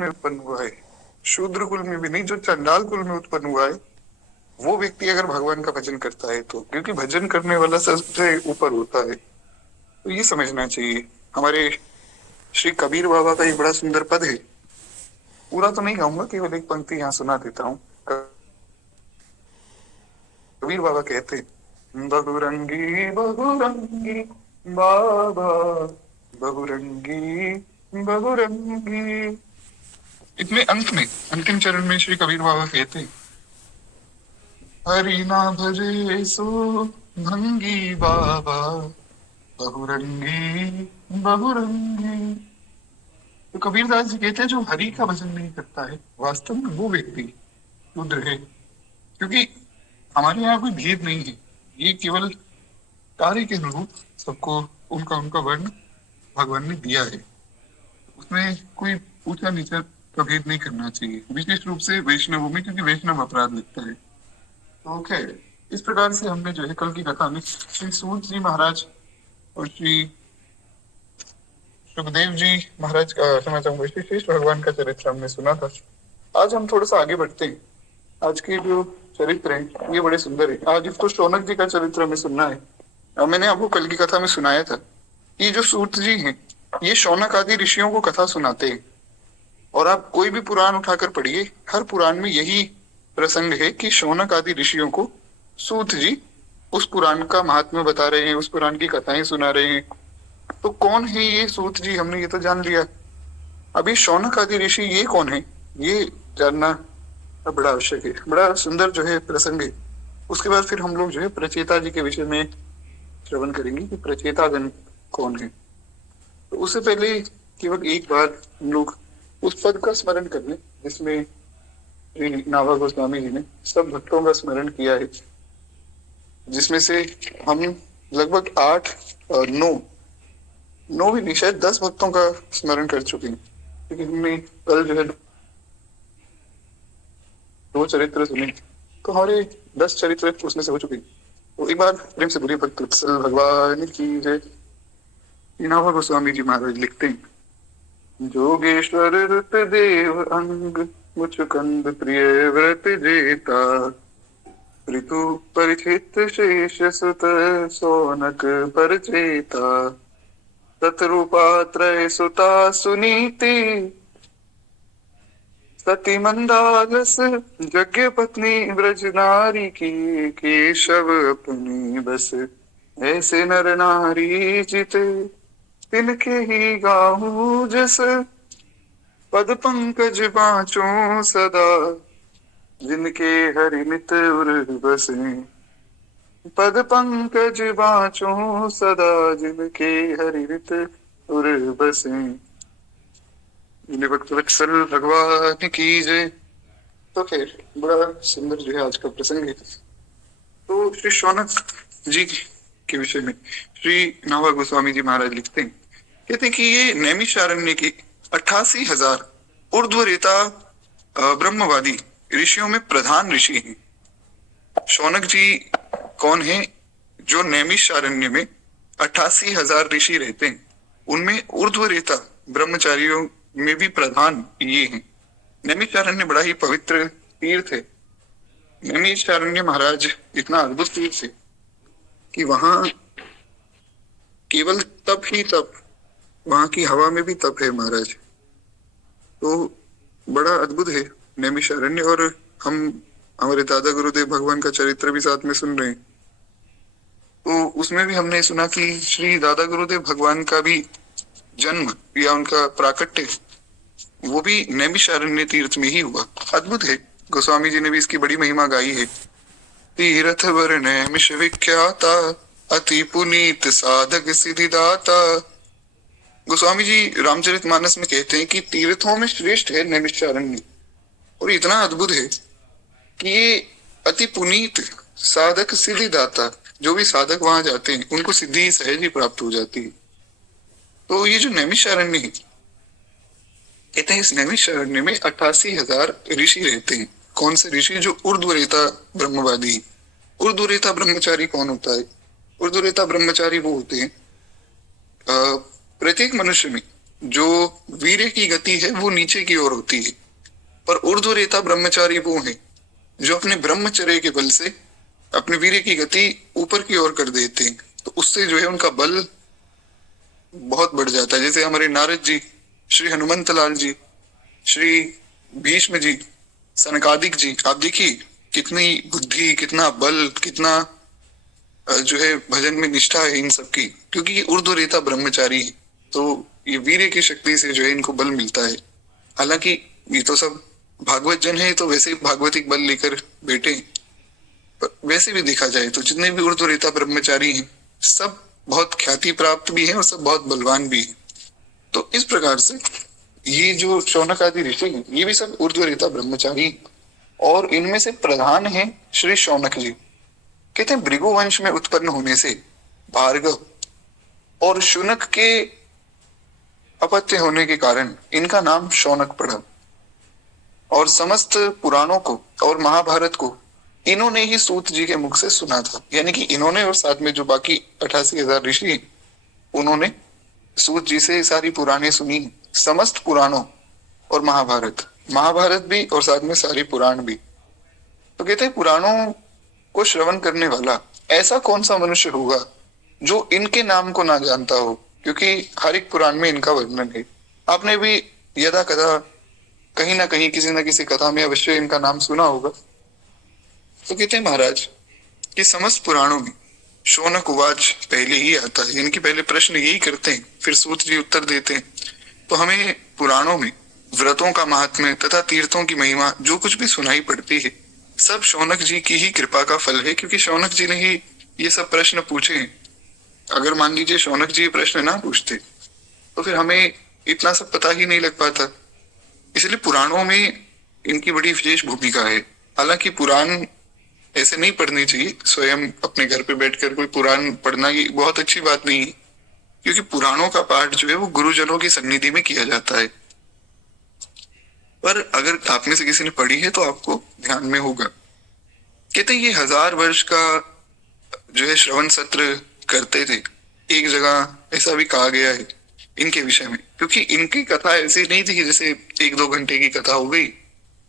में उत्पन्न हुआ है, शूद्र कुल में भी नहीं, जो चंडाल कुल में उत्पन्न हुआ है, वो व्यक्ति अगर भगवान का भजन करता है तो, क्योंकि भजन करने वाला सबसे ऊपर होता है, तो ये समझना चाहिए। हमारे श्री कबीर बाबा का एक बड़ा सुंदर पद है, पूरा तो नहीं गाऊंगा, केवल एक पंक्ति यहाँ सुना देता हूँ। कबीर बाबा कहते हैं, बहुरंगी बहुरंगी बाबा, बहुरंगी बहुरंगी। इतने अंत में, अंतिम चरण में श्री कबीर बाबा कहते हैं, हरि ना भजे सो भंगी बाबा, बहुरंगी बहुरंगी। तो कबीरदास जी कहते हैं, जो हरि का भजन नहीं करता है, वास्तव में वो व्यक्ति शूद्र है। क्योंकि हमारे यहाँ कोई भेद नहीं है, ये केवल कार्य के अनुरूप सबको उनका उनका वर्ण भगवान ने दिया है। उसमें कोई ऊंचा नीचा का भेद नहीं करना चाहिए, विशेष रूप से वैष्णवों में, क्योंकि वैष्णव अपराध लगता है। तो खैर, इस प्रकार से हमने जो है कल की कथा में श्री सूत जी महाराज और श्री सुखदेव जी महाराज का, क्षमा चाहूंगा, श्री कृष्ण भगवान का चरित्र हमने सुना था। आज हम थोड़ा सा आगे बढ़ते हैं। आज के जो चरित्र हैं ये बड़े सुंदर है। आज इसको शौनक जी का चरित्र हमें सुनना है। मैंने आपको कल की कथा में सुनाया था कि जो सूत जी हैं ये शौनक आदि ऋषियों को कथा सुनाते हैं। और आप कोई भी पुराण उठाकर पढ़िए, हर पुराण में यही प्रसंग है कि शौनक आदि ऋषियों को सूत जी उस पुराण का महात्म्य बता रहे हैं, उस पुराण की कथाएं सुना रहे हैं। तो कौन है ये सूत जी, हमने ये तो जान लिया। अभी शौनक आदि ऋषि ये कौन है, ये जानना बड़ा आवश्यक है। बड़ा सुंदर जो है प्रसंग है। उसके बाद फिर हम लोग जो है प्रचेता जी के विषय में श्रवण करेंगे कि प्रचेतागण कौन है। तो उससे पहले केवल एक बार हम लोग उस पद का स्मरण कर लें जिसमें श्री नाभा गोस्वामी जी ने सब भक्तों का स्मरण किया है, जिसमें से हम लगभग 8 और 9 भी नहीं, शायद 10 भक्तों का स्मरण कर चुके हैं। क्योंकि हमने कल जो है 2 चरित्र सुने, तो हमारे 10 चरित्र उसमें से हो चुके हैं। तो एक बार प्रेम से बोलिए, भक्त वत्सल भगवान की जय। नाभा गोस्वामी जी महाराज लिखते हैं, जोगेश्वर रुत देव अंग, मुचुकंद प्रिय व्रत जेता, ऋतु परिचित शेष सुत सोनक परचेता, तत्रूपात्रय सुता सुनीति, सती मंदालस यज्ञ पत्नी ब्रज नारी की, केशव अपनी बस ऐसे नर नारी जित, तिनके ही गाऊं जस, पद पंकज बाँचो सदा, जिनके हरि नित उर बसे, पद पंकज बाँचो सदा, जिनके हरि नित उर बसे। भक्त वत्सल भगवान की जय। तो खैर, बड़ा सुंदर जो है आज का प्रसंग है। तो श्री शौनक जी के विषय में श्री नाभा गोस्वामी जी महाराज लिखते हैं, कहते हैं कि ये नैमिषारण्य के 88,000 ऊर्ध्वरेता ब्रह्मवादी ऋषियों में प्रधान ऋषि हैं। शौनक जी कौन है? जो नैमिषारण्य में 88,000 ऋषि रहते हैं, उनमें ऊर्ध्वरेता ब्रह्मचारियों में भी प्रधान ये हैं। नैमिषारण्य बड़ा ही पवित्र तीर्थ है। नैमिषारण्य महाराज इतना अद्भुत तीर्थ है कि वहां केवल तप ही तप, वहां की हवा में भी तप है महाराज। तो बड़ा अद्भुत है नैमिषारण्य। और हम हमारे दादा गुरुदेव भगवान का चरित्र भी साथ में सुन रहे हैं। तो उसमें भी हमने सुना कि श्री दादा गुरुदेव भगवान का भी जन्म या उनका प्राकट्य वो भी नैमिषारण्य तीर्थ में ही हुआ। अद्भुत है। गोस्वामी जी ने भी इसकी बड़ी महिमा गाई है। तीर्थ वर नैमिष विख्याता, अति पुनीत साधक सिद्धिदाता। गोस्वामी जी रामचरितमानस में कहते हैं कि तीर्थों में श्रेष्ठ है नैमिषारण्य। और इतना अद्भुत है कि ये अति पुनीत साधक सिद्धिदाता, जो भी साधक वहां जाते हैं उनको सिद्धि सहज ही प्राप्त हो जाती है। तो ये जो नैमिषारण्य है, कहते हैं इस नैमिषारण्य में 88,000 ऋषि रहते हैं। कौन से ऋषि? जो ऊर्ध्वरेता ब्रह्मवादी। ऊर्ध्वरेता ब्रह्मचारी कौन होता है? ऊर्ध्वरेता ब्रह्मचारी वो होते हैं, प्रत्येक मनुष्य में जो वीर्य की गति है वो नीचे की ओर होती है, पर ऊर्ध्वरेता ब्रह्मचारी वो है जो अपने ब्रह्मचर्य के बल से अपने वीर्य की गति ऊपर की ओर कर देते हैं, तो उससे जो है उनका बल बहुत बढ़ जाता है। जैसे हमारे नारद जी, श्री हनुमंत लाल जी, श्री भीष्म जी, सनकादिक जी, आप देखिए कितनी बुद्धि, कितना बल, कितना जो है भजन में निष्ठा है इन सबकी, क्योंकि ये ऊर्ध्वरेता ब्रह्मचारी है। तो ये वीर्य की शक्ति से जो है इनको बल मिलता है। हालांकि ये तो सब भागवत जन है, तो वैसे ही भागवतिक बल लेकर बैठे हैं। पर वैसे भी देखा जाए तो जितने भी ऊर्ध्वरेता ब्रह्मचारी हैं, सब बहुत ख्याति प्राप्त भी हैं और सब बहुत बलवान भी हैं। तो इस प्रकार से ये जो शौनक आदि ऋषि हैं, ये भी सब ऊर्ध्वरेता ब्रह्मचारी हैं। और इनमें से प्रधान है श्री शौनक जी। कहते हैं भृगु वंश में उत्पन्न होने से भार्गव और शुनक के अपत्य होने के कारण इनका नाम शौनक पड़ा। और समस्त पुराणों को और महाभारत को इन्होंने ही सूत जी के मुख से सुना था, यानी कि इन्होंने और साथ में जो बाकी 88,000 ऋषि हैं, उन्होंने सूत जी से सारी पुराणे सुनी, समस्त पुराणों और महाभारत, महाभारत भी और साथ में सारी पुराण भी। तो कहते हैं पुराणों को श्रवण करने वाला ऐसा कौन सा मनुष्य होगा जो इनके नाम को ना जानता हो, क्योंकि हर एक पुराण में इनका वर्णन है। आपने भी यदा कदा कहीं ना कहीं किसी न किसी कथा में अवश्य इनका नाम सुना होगा। तो कहते हैं महाराज कि समस्त पुराणों में शौनक उवाच पहले ही आता है, इनके पहले प्रश्न यही करते हैं, फिर सूत जी उत्तर देते हैं। तो हमें पुराणों में व्रतों का महात्म्य तथा तीर्थों की महिमा जो कुछ भी सुनाई पड़ती है, सब शौनक जी की ही कृपा का फल है, क्योंकि शौनक जी ने ही ये सब प्रश्न पूछे हैं। अगर मान लीजिए शौनक जी ये प्रश्न ना पूछते तो फिर हमें इतना सब पता ही नहीं लग पाता। इसलिए पुराणों में इनकी बड़ी विशेष भूमिका है। हालांकि पुराण ऐसे नहीं पढ़नी चाहिए, स्वयं अपने घर पे बैठकर कोई पुराण पढ़ना ये बहुत अच्छी बात नहीं है, क्योंकि पुराणों का पाठ जो है वो गुरुजनों की सन्निधि में किया जाता है। पर अगर आप में से किसी ने पढ़ी है तो आपको ध्यान में होगा। कहते हैं ये 1000 वर्ष का जो है श्रवण सत्र करते थे। एक जगह ऐसा भी कहा गया है इनके विषय में, क्योंकि इनकी कथा ऐसी नहीं थी कि जैसे 1-2 घंटे की कथा हो गई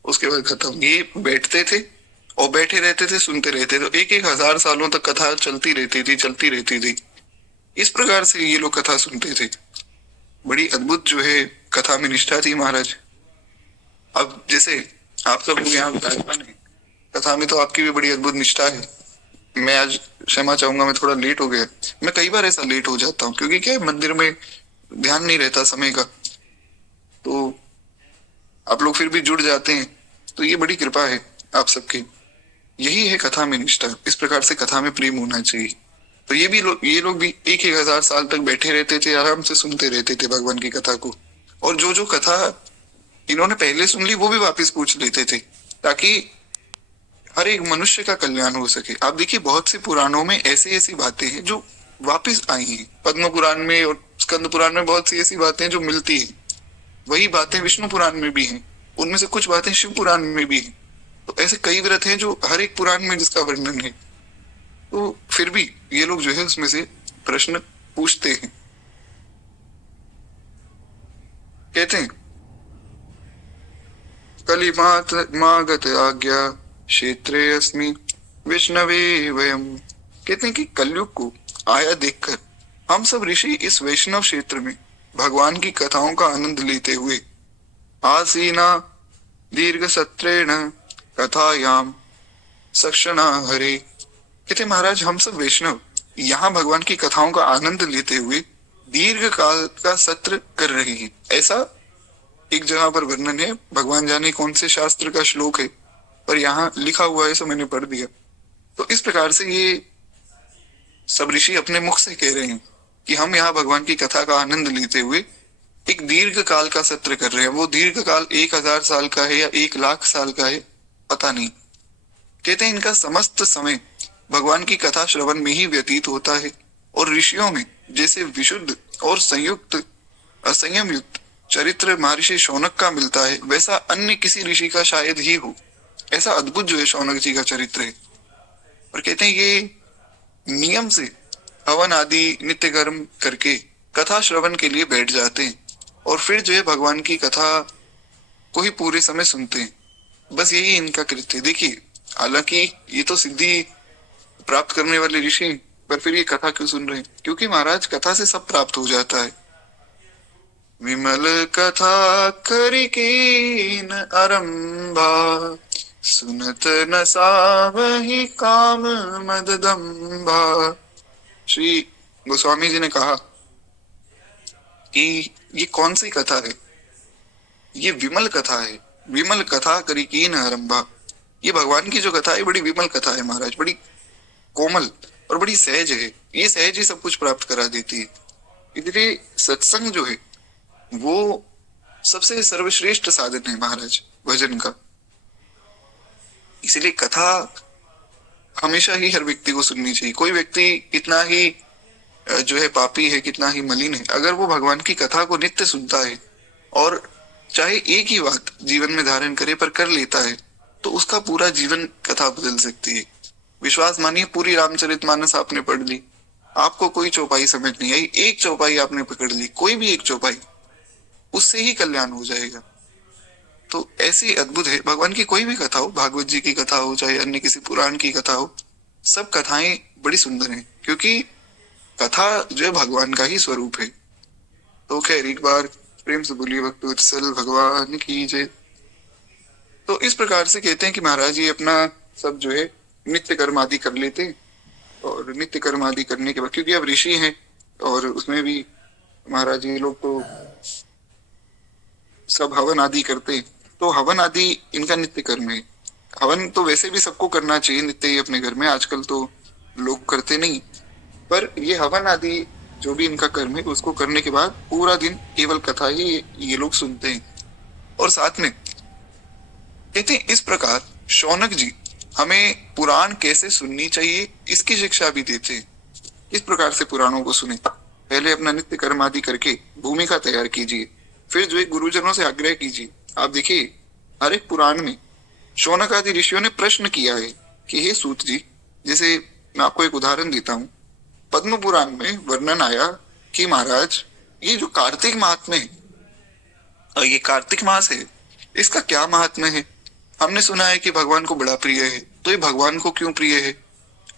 उसके बाद खत्म। ये बैठते थे और बैठे रहते थे, सुनते रहते थे, तो 1000 सालों तक कथा चलती रहती थी, चलती रहती थी। इस प्रकार से ये लोग कथा सुनते थे। बड़ी अद्भुत जो है कथा में निष्ठा थी महाराज। अब जैसे आप सब लोग यहाँ विराजमान है, कथा में तो आपकी भी बड़ी अद्भुत निष्ठा है। मैं आज क्षमा चाहूंगा, मैं थोड़ा लेट हो गया। मैं कई बार ऐसा लेट हो जाता हूँ, क्योंकि क्या है मंदिर में ध्यान नहीं रहता समय का, तो आप लोग फिर भी जुड़ जाते हैं। तो ये बड़ी कृपा है आप सबकी, यही है कथा में निष्ठा। इस प्रकार से कथा में प्रेम होना चाहिए। तो ये लोग भी 1000 साल तक बैठे रहते थे, आराम से सुनते रहते थे भगवान की कथा को। और जो जो कथा इन्होंने पहले सुन ली वो भी वापस पूछ लेते थे, ताकि हर एक मनुष्य का कल्याण हो सके। आप देखिए बहुत से पुराणों में ऐसी ऐसी बातें हैं जो वापस आई हैं। पद्म पुराण में और स्कंद पुराण में बहुत सी ऐसी बातें जो मिलती हैं। वही बातें विष्णु पुराण में भी हैं, उनमें से कुछ बातें शिव पुराण में भी हैं। तो ऐसे कई व्रत हैं जो हर एक पुराण में जिसका वर्णन है। तो फिर भी ये लोग जो है उसमें से प्रश्न पूछते हैं। कहते हैं कलिमात मागत आज्ञा क्षेत्रे अस्मि वैष्णवे वयम। कहते हैं कि कलयुग को आया देखकर हम सब ऋषि इस वैष्णव क्षेत्र में भगवान की कथाओं का आनंद लेते हुए आसीना दीर्घ सत्रेण कथायाम सक्षणा हरे। कहते महाराज हम सब वैष्णव यहाँ भगवान की कथाओं का आनंद लेते हुए दीर्घ काल का सत्र कर रहे हैं। ऐसा एक जगह पर वर्णन है, भगवान जाने कौन से शास्त्र का श्लोक है, पर यहाँ लिखा हुआ है, सो मैंने पढ़ दिया। तो इस प्रकार से ये सब ऋषि अपने मुख से कह रहे हैं कि हम यहाँ भगवान की कथा का आनंद लेते हुए एक दीर्घ काल का सत्र कर रहे हैं। वो दीर्घ काल 1000 साल का है या 1,00,000 साल का है, पता नहीं। कहते हैं इनका समस्त समय भगवान की कथा श्रवण में ही व्यतीत होता है। और ऋषियों में जैसे विशुद्ध और संयुक्त असंयम युक्त चरित्र महर्षि शौनक का मिलता है, वैसा अन्य किसी ऋषि का शायद ही हो। ऐसा अद्भुत जो है शौनक जी का चरित्र है। और कहते हैं ये नियम से हवन आदि नित्य कर्म करके कथा श्रवण के लिए बैठ जाते हैं। और फिर जो है भगवान की कथा को ही पूरे समय सुनते हैं। बस यही इनका कृत्य है। देखिए, हालांकि ये तो सिद्धि प्राप्त करने वाले ऋषि हैं, पर फिर ये कथा क्यों सुन रहे हैं? क्योंकि महाराज कथा से सब प्राप्त हो जाता है। विमल कथा करि कीन आरंभा, सुनत न सावहि काम मद दंभा। श्री गोस्वामी जी ने कहा कि ये कौन सी कथा है? ये विमल कथा है। विमल कथा करि कीन आरंभा। ये भगवान की जो कथा है बड़ी विमल कथा है महाराज, बड़ी कोमल और बड़ी सहज है। ये सहज ही सब कुछ प्राप्त करा देती है। इसलिए सत्संग जो है वो सबसे सर्वश्रेष्ठ साधन है महाराज भजन का। इसीलिए कथा हमेशा ही हर व्यक्ति को सुननी चाहिए। कोई व्यक्ति कितना ही जो है पापी है, कितना ही मलिन है, अगर वो भगवान की कथा को नित्य सुनता है और चाहे एक ही बात जीवन में धारण करे पर कर लेता है, तो उसका पूरा जीवन कथा बदल सकती है। विश्वास मानिए, पूरी रामचरितमानस आपने पढ़ ली, आपको कोई चौपाई समझ नहीं आई, एक चौपाई आपने पकड़ ली, कोई भी एक चौपाई, उससे ही कल्याण हो जाएगा। तो ऐसी अद्भुत है भगवान की कोई भी कथा हो, भागवत जी की कथा हो, चाहे अन्य किसी पुराण की कथा हो, सब कथाएं बड़ी सुंदर हैं, क्योंकि कथा जो है भगवान का ही स्वरूप है। तो खैर एक बार प्रेम से बोलिए भक्त वत्सल भगवान की जय। तो इस प्रकार से कहते हैं कि महाराज ये अपना सब जो है नित्य कर्म आदि कर लेते हैं, और नित्य कर्म आदि करने के बाद, क्योंकि अब ऋषि हैं और उसमें भी महाराज ये लोग तो सब हवन आदि करते हैं, तो हवन आदि इनका नित्य कर्म है। हवन तो वैसे भी सबको करना चाहिए नित्य ही अपने घर में, आजकल तो लोग करते नहीं, पर ये हवन आदि जो भी इनका कर्म है उसको करने के बाद पूरा दिन केवल कथा ही ये लोग सुनते हैं। और साथ में कहते हैं इस प्रकार शौनक जी हमें पुराण कैसे सुननी चाहिए इसकी शिक्षा भी देते हैं। इस प्रकार से पुराणों को सुने, पहले अपना नित्य कर्म आदि करके भूमिका तैयार कीजिए, फिर जो है गुरुजनों से आग्रह कीजिए। आप देखिए हर एक पुराण में शौनक आदि ऋषियों ने प्रश्न किया है कि हे सूत जी, जैसे मैं आपको एक उदाहरण देता हूँ, पद्म पुराण में वर्णन आया कि महाराज ये जो कार्तिक महात्म्य है, और ये कार्तिक मास है, इसका क्या महात्म्य है? हमने सुना है कि भगवान को बड़ा प्रिय है, तो ये भगवान को क्यों प्रिय है?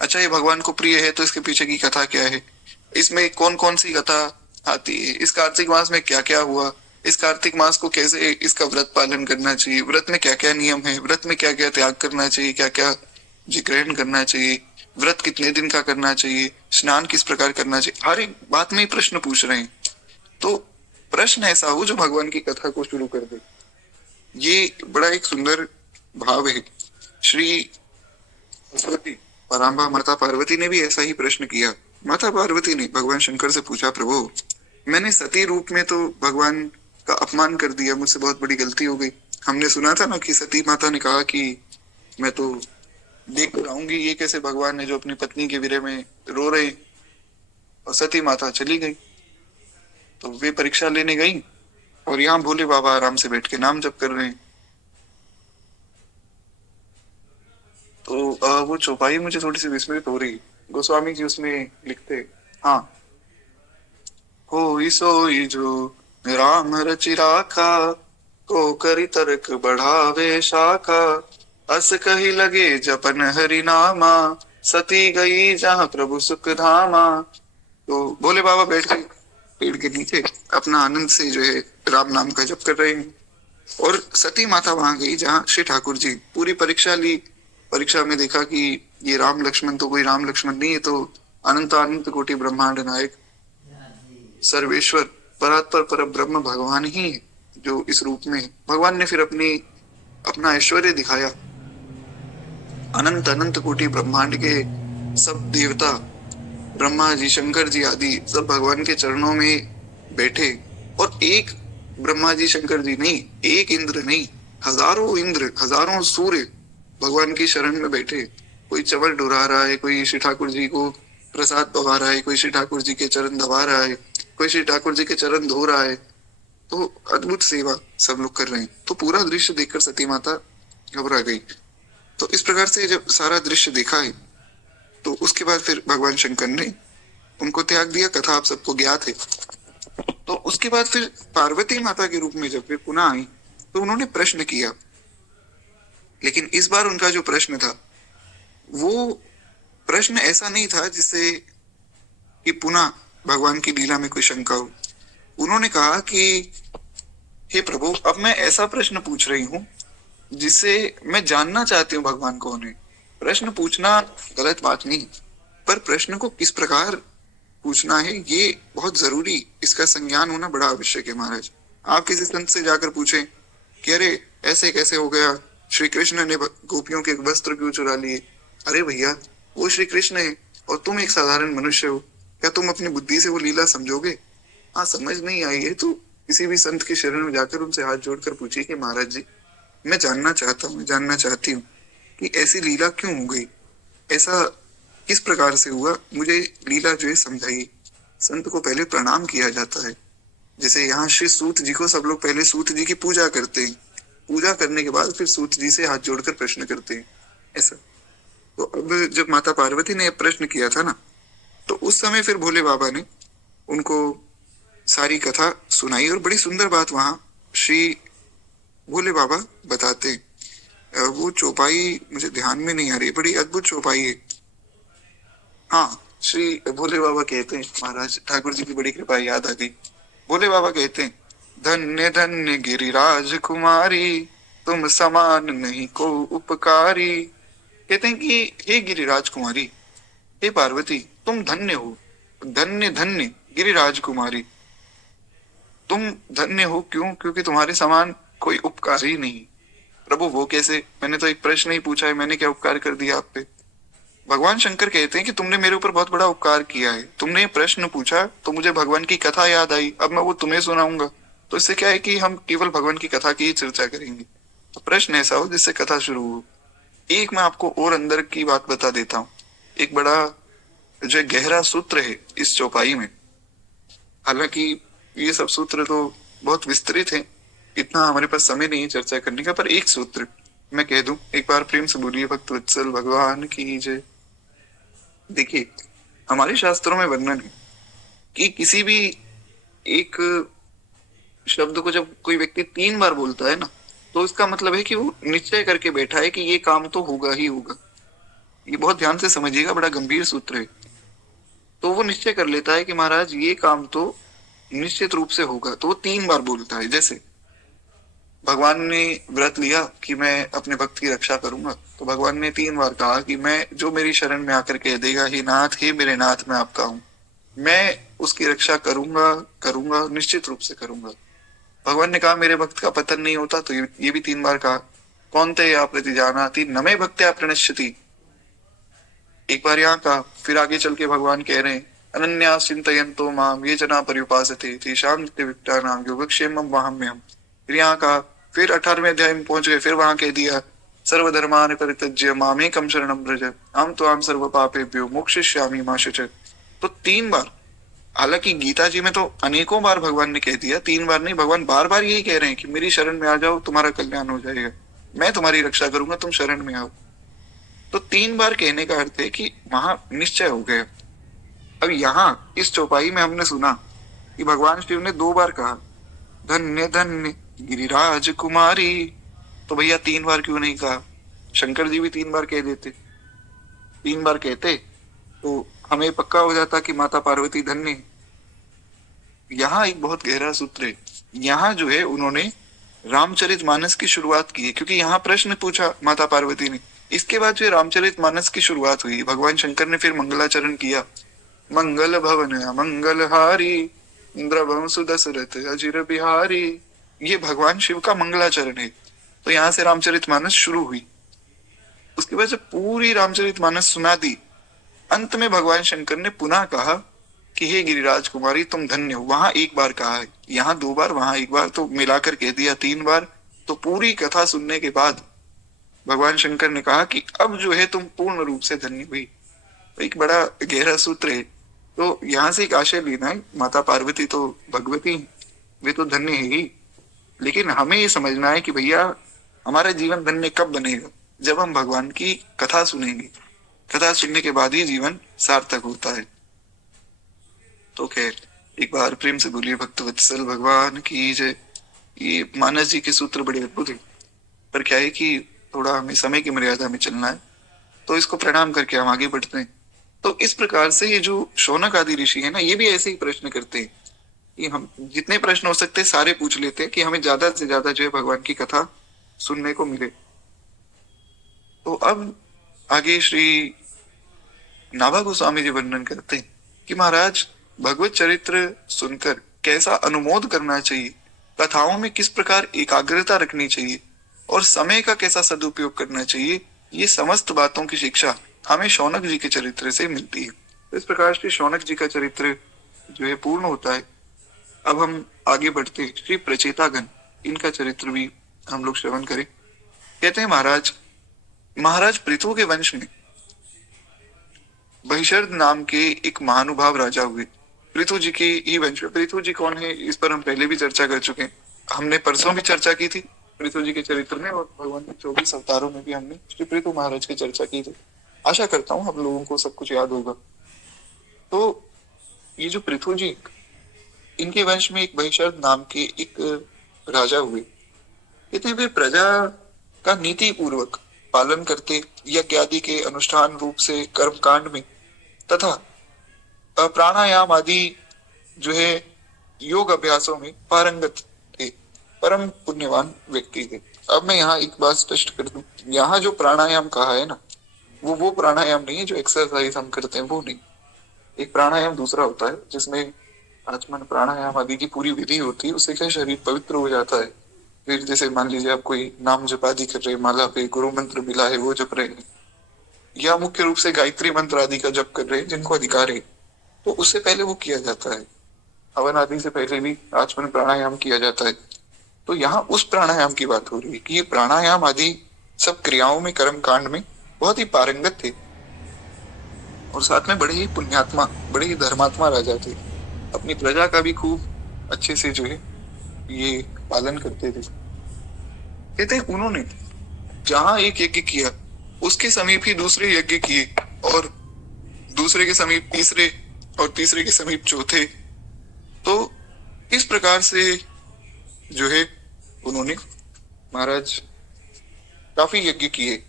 अच्छा, ये भगवान को प्रिय है तो इसके पीछे की कथा क्या है? इसमें कौन कौन सी कथा आती है? इस कार्तिक मास में क्या क्या हुआ? इस कार्तिक मास को कैसे इसका व्रत पालन करना चाहिए? व्रत में क्या क्या नियम है? व्रत में क्या क्या त्याग करना चाहिए? क्या क्या जी ग्रहण करना चाहिए? व्रत कितने दिन का करना चाहिए? स्नान किस प्रकार करना चाहिए? हर एक बात में ही प्रश्न पूछ रहे हैं। तो प्रश्न ऐसा हो जो भगवान की कथा को शुरू कर दे, ये बड़ा एक सुंदर भाव है। श्री सरस्वती पराम्बा माता पार्वती ने भी ऐसा ही प्रश्न किया। माता पार्वती ने भगवान शंकर से पूछा, प्रभु मैंने सती रूप में तो भगवान का अपमान कर दिया, मुझसे बहुत बड़ी गलती हो गई। हमने सुना था ना कि सती माता ने कहा कि मैं तो देख कर आऊंगी ये कैसे भगवान है जो अपनी पत्नी के विरह में रो रहे, और सती माता चली गई। तो वे परीक्षा लेने गई और यहाँ भोले बाबा आराम से बैठ के नाम जप कर रहे हैं। तो वो चौपाई मुझे थोड़ी सी विस्मृत हो रही। गोस्वामी जी उसमें लिखते, हाँ, हो सोई जो राम रचि राखा, को करि तर्क बढ़ावे शाखा, अस कही लगे जपन हरि नामा, सती गई जहाँ प्रभु सुख धामा। तो भोले बाबा बैठ गए पेड़ के नीचे अपना आनंद से जो है राम नाम का जप कर रहे हैं, और सती माता वहां गई जहाँ श्री ठाकुर जी पूरी परीक्षा ली। परीक्षा में देखा कि ये राम लक्ष्मण तो कोई राम लक्ष्मण नहीं है, तो अनंत अनंत कोटि ब्रह्मांड नायक सर्वेश्वर परात्पर पर ब्रह्म भगवान ही है जो इस रूप में है। भगवान ने फिर अपना ऐश्वर्य दिखाया। अनंत अनंत कोटि ब्रह्मांड के सब देवता, ब्रह्मा जी, शंकर जी आदि सब भगवान के चरणों में बैठे, और एक ब्रह्मा जी शंकर जी नहीं, एक इंद्र नहीं, हजारों इंद्र, हजारों सूर्य भगवान की शरण में बैठे। कोई चवल डुरा रहा है, कोई श्री ठाकुर जी को प्रसाद पवा रहा है, कोई श्री ठाकुर जी के चरण दबा रहा है, कोई श्री ठाकुर जी के चरण धो रहा है। तो अद्भुत सेवा सब लोग कर रहे हैं। तो पूरा दृश्य देखकर सती माता घबरा गई। तो इस प्रकार से जब सारा दृश्य देखा है तो उसके बाद फिर भगवान शंकर ने उनको त्याग दिया। कथा आप सबको ज्ञात है। तो उसके बाद फिर पार्वती माता के रूप में जब वे पुनः आई तो उन्होंने प्रश्न किया, लेकिन इस बार उनका जो प्रश्न था वो प्रश्न ऐसा नहीं था जिससे कि पुनः भगवान की लीला में कोई शंका हो। उन्होंने कहा कि हे प्रभु, अब मैं ऐसा प्रश्न पूछ रही हूँ जिससे मैं जानना चाहती हूँ भगवान कौन है। प्रश्न पूछना गलत बात नहीं, पर प्रश्न को किस प्रकार पूछना है ये बहुत जरूरी, इसका संज्ञान होना बड़ा आवश्यक है महाराज। आप किसी संत से जाकर पूछें कि अरे ऐसे कैसे हो गया, श्री कृष्ण ने गोपियों के वस्त्र क्यों चुरा लिए। अरे भैया, वो श्री कृष्ण है और तुम एक साधारण मनुष्य हो, क्या तुम अपनी बुद्धि से वो लीला समझोगे? हाँ, समझ नहीं आई है तो किसी भी संत के शरण में जाकर उनसे हाथ जोड़कर पूछिए कि महाराज जी, मैं जानना चाहता हूँ, मैं जानना चाहती हूँ कि ऐसी लीला क्यों हो गई, ऐसा किस प्रकार से हुआ, मुझे लीला जो है समझाइए। संत को पहले प्रणाम किया जाता है। जैसे यहाँ श्री सूत जी को सब लोग पहले सूत जी की पूजा करते हैं, पूजा करने के बाद फिर सूत जी से हाथ जोड़कर प्रश्न करते हैं, ऐसा। तो अब जब माता पार्वती ने प्रश्न किया था ना, तो उस समय फिर भोले बाबा ने उनको सारी कथा सुनाई और बड़ी सुंदर बात वहां श्री भोले बाबा बताते हैं। वो चौपाई मुझे ध्यान में नहीं आ रही, बड़ी अद्भुत चौपाई है। हाँ, श्री भोले बाबा कहते हैं, महाराज ठाकुर जी की बड़ी कृपा, याद आ गई। भोले बाबा कहते हैं, धन्य धन्य गिरिराज कुमारी, तुम समान नहीं को उपकारी। कहते हैं कि हे गिरिराज कुमारी, हे पार्वती, तुम धन्य हो, धन्य धन्य गिरिराज कुमारी। तुम धन्य हो क्यों? क्योंकि तुम्हारे समान कोई उपकारी नहीं। प्रभु वो कैसे? मैंने तो एक प्रश्न ही पूछा है, मैंने क्या उपकार कर दिया आप पे? भगवान शंकर कहते हैं कि तुमने मेरे ऊपर बहुत बड़ा उपकार किया है, तुमने प्रश्न पूछा तो मुझे भगवान की कथा याद आई, अब मैं वो तुम्हें सुनाऊंगा। तो इससे क्या है कि हम केवल भगवान की कथा की ही चर्चा करेंगे। तो प्रश्न ऐसा हो जिससे कथा शुरू हो। एक मैं आपको और अंदर की बात बता देता हूँ। एक बड़ा जो गहरा सूत्र है इस चौपाई में, हालांकि ये सब सूत्र तो बहुत विस्तृत है, इतना हमारे पास समय नहीं है चर्चा करने का, पर एक सूत्र मैं कह दूं, एक बार प्रेम से बोलिए भक्त वत्सल भगवान की जय। देखिए, हमारे शास्त्रों में वर्णन है कि किसी भी एक शब्द को जब कोई व्यक्ति 3 बार बोलता है ना, तो इसका मतलब है कि वो निश्चय करके बैठा है कि ये काम तो होगा ही होगा। ये बहुत ध्यान से समझिएगा, बड़ा गंभीर सूत्र है। तो वो निश्चय कर लेता है कि महाराज ये काम तो निश्चित रूप से होगा, तो वो 3 बार बोलता है। जैसे भगवान ने व्रत लिया कि मैं अपने भक्त की रक्षा करूंगा, तो भगवान ने 3 बार कहा कि मैं, जो मेरी शरण में आकर कह देगा हे नाथ, हे मेरे नाथ, मैं आपका हूँ, मैं उसकी रक्षा करूंगा, करूंगा, निश्चित रूप से करूंगा। भगवान ने कहा मेरे भक्त का पतन नहीं होता, तो ये भी 3 बार कहा। कौनते या प्रति जानाति न मे भक्त्या प्रणश्यति, एक बार यहाँ कहा। फिर आगे चल के भगवान कह रहे हैं अनन्या चिंतयन्तो माम ये जना पर्युपासते तेषां नित्यविक्तानां योगक्षेमं वहाम्यहम्। फिर यहाँ कहा। फिर 18वें अध्याय में पहुंच गए, फिर वहां कह दिया सर्वधर्मान् परित्यज्य मामेकं शरणं व्रज अहं त्वां सर्व पापेभ्यो मोक्षयिष्यामि मा शुचः। तो 3 बार, हालांकि गीता जी में तो अनेकों बार भगवान ने कह दिया, 3 बार नहीं, भगवान बार बार यही कह रहे हैं कि मेरी शरण में आ जाओ, तुम्हारा कल्याण हो जाएगा, मैं तुम्हारी रक्षा करूंगा, तुम शरण में आओ। तो 3 बार कहने का अर्थ है कि वहां निश्चय हो गया। अब यहाँ इस चौपाई में हमने सुना कि भगवान शिव ने 2 बार कहा धन्य धन्य गिरिराज कुमारी, तो भैया 3 बार क्यों नहीं कहा? शंकर जी भी 3 बार कह देते, 3 बार कहते तो हमें पक्का हो जाता कि माता पार्वती धन्य है। यहाँ एक बहुत गहरा सूत्र है। यहाँ जो है उन्होंने रामचरितमानस की शुरुआत की है, क्योंकि यहाँ प्रश्न पूछा माता पार्वती ने, इसके बाद जो रामचरितमानस की शुरुआत हुई। भगवान शंकर ने फिर मंगलाचरण किया, मंगल भवन मंगल हारी इंद्रभवन सुदशरथ अजिर बिहारी। ये भगवान शिव का मंगलाचरण है। तो यहाँ से रामचरितमानस शुरू हुई। उसके बाद जब पूरी रामचरितमानस सुना दी, अंत में भगवान शंकर ने पुनः कहा कि हे गिरिराज कुमारी तुम धन्य हो। वहां 1 बार कहा है, यहाँ 2 बार, वहां 1 बार, तो मिलाकर कह दिया 3 बार। तो पूरी कथा सुनने के बाद भगवान शंकर ने कहा कि अब जो है तुम पूर्ण रूप से धन्य हुई। तो एक बड़ा गहरा सूत्र है। तो यहाँ से एक आशय लेना है, माता पार्वती तो भगवती, वे तो धन्य है ही, लेकिन हमें ये समझना है कि भैया हमारा जीवन धन्य कब बनेगा? जब हम भगवान की कथा सुनेंगे। कथा सुनने के बाद ही जीवन सार्थक होता है। तो खैर, एक बार प्रेम से बोलिए भक्त वत्सल भगवान की जय। ये मानस जी के सूत्र बड़े अद्भुत है, पर क्या है कि थोड़ा हमें समय की मर्यादा में चलना है, तो इसको प्रणाम करके हम आगे बढ़ते हैं। तो इस प्रकार से ये जो शौनक आदि ऋषि है ना, ये भी ऐसे ही प्रश्न करते हैं कि हम जितने प्रश्न हो सकते हैं सारे पूछ लेते हैं कि हमें ज्यादा से ज्यादा जो है भगवान की कथा सुनने को मिले। तो अब आगे श्री नाभा गोस्वामी जी वर्णन करते हैं कि महाराज भगवत चरित्र सुनकर कैसा अनुमोद करना चाहिए, कथाओं में किस प्रकार एकाग्रता रखनी चाहिए और समय का कैसा सदुपयोग करना चाहिए, ये समस्त बातों की शिक्षा हमें शौनक जी के चरित्र से मिलती है। तो इस प्रकार से शौनक जी का चरित्र जो है पूर्ण होता है। अब हम आगे बढ़ते हैं, श्री प्रचेतागण, इनका चरित्र भी हम लोग श्रवण करें। कहते हैं महाराज महाराज पृथु के वंश में बहिषर्द नाम के एक महानुभाव राजा हुए। पृथु जी के ही वंश में, पृथु जी कौन है इस पर हम पहले भी चर्चा कर चुके हैं, हमने परसों भी चर्चा की थी पृथु जी के चरित्र में, और भगवान के 24 अवतारों में भी हमने श्री पृथु महाराज की चर्चा की थी। आशा करता हूँ आप लोगों को सब कुछ याद होगा। तो ये जो पृथु जी, इनके वंश में एक बहिषर्द नाम के एक राजा हुए। कहते हैं वे प्रजा का नीति पूर्वक पालन करते, यज्ञ आदि के अनुष्ठान रूप से कर्म कांड में तथा प्राणायाम आदि जो है योग अभ्यासों में पारंगत थे, परम पुण्यवान व्यक्ति थे। अब मैं यहाँ एक बात स्पष्ट कर दूं, यहाँ जो प्राणायाम कहा है ना, वो प्राणायाम नहीं है जो एक्सरसाइज हम करते हैं, वो नहीं। एक प्राणायाम दूसरा होता है जिसमें आचमन प्राणायाम आदि की पूरी विधि होती है, उससे क्या शरीर पवित्र हो जाता है। फिर जैसे मान लीजिए आप कोई नाम जप आदि कर रहे हैं, माला पे गुरु मंत्र मिला है वो जप रहे हैं, या मुख्य रूप से गायत्री मंत्र आदि का जप कर रहे हैं जिनको अधिकार है, तो उससे पहले वो किया जाता है। हवन आदि से पहले भी आचमन प्राणायाम किया जाता है। तो यहाँ उस प्राणायाम की बात हो रही है कि ये प्राणायाम आदि सब क्रियाओं में, कर्म कांड में बहुत ही पारंगत थे, और साथ में बड़े ही पुण्यात्मा, बड़े ही धर्मात्मा राजा थे। अपनी प्रजा का भी खूब अच्छे से जो है ये पालन करते थे। कहते हैं उन्होंने जहां एक यज्ञ किया उसके समीप ही दूसरे यज्ञ किए, और दूसरे के समीप तीसरे, और तीसरे के समीप चौथे। तो इस प्रकार से जो है उन्होंने महाराज काफी यज्ञ किए,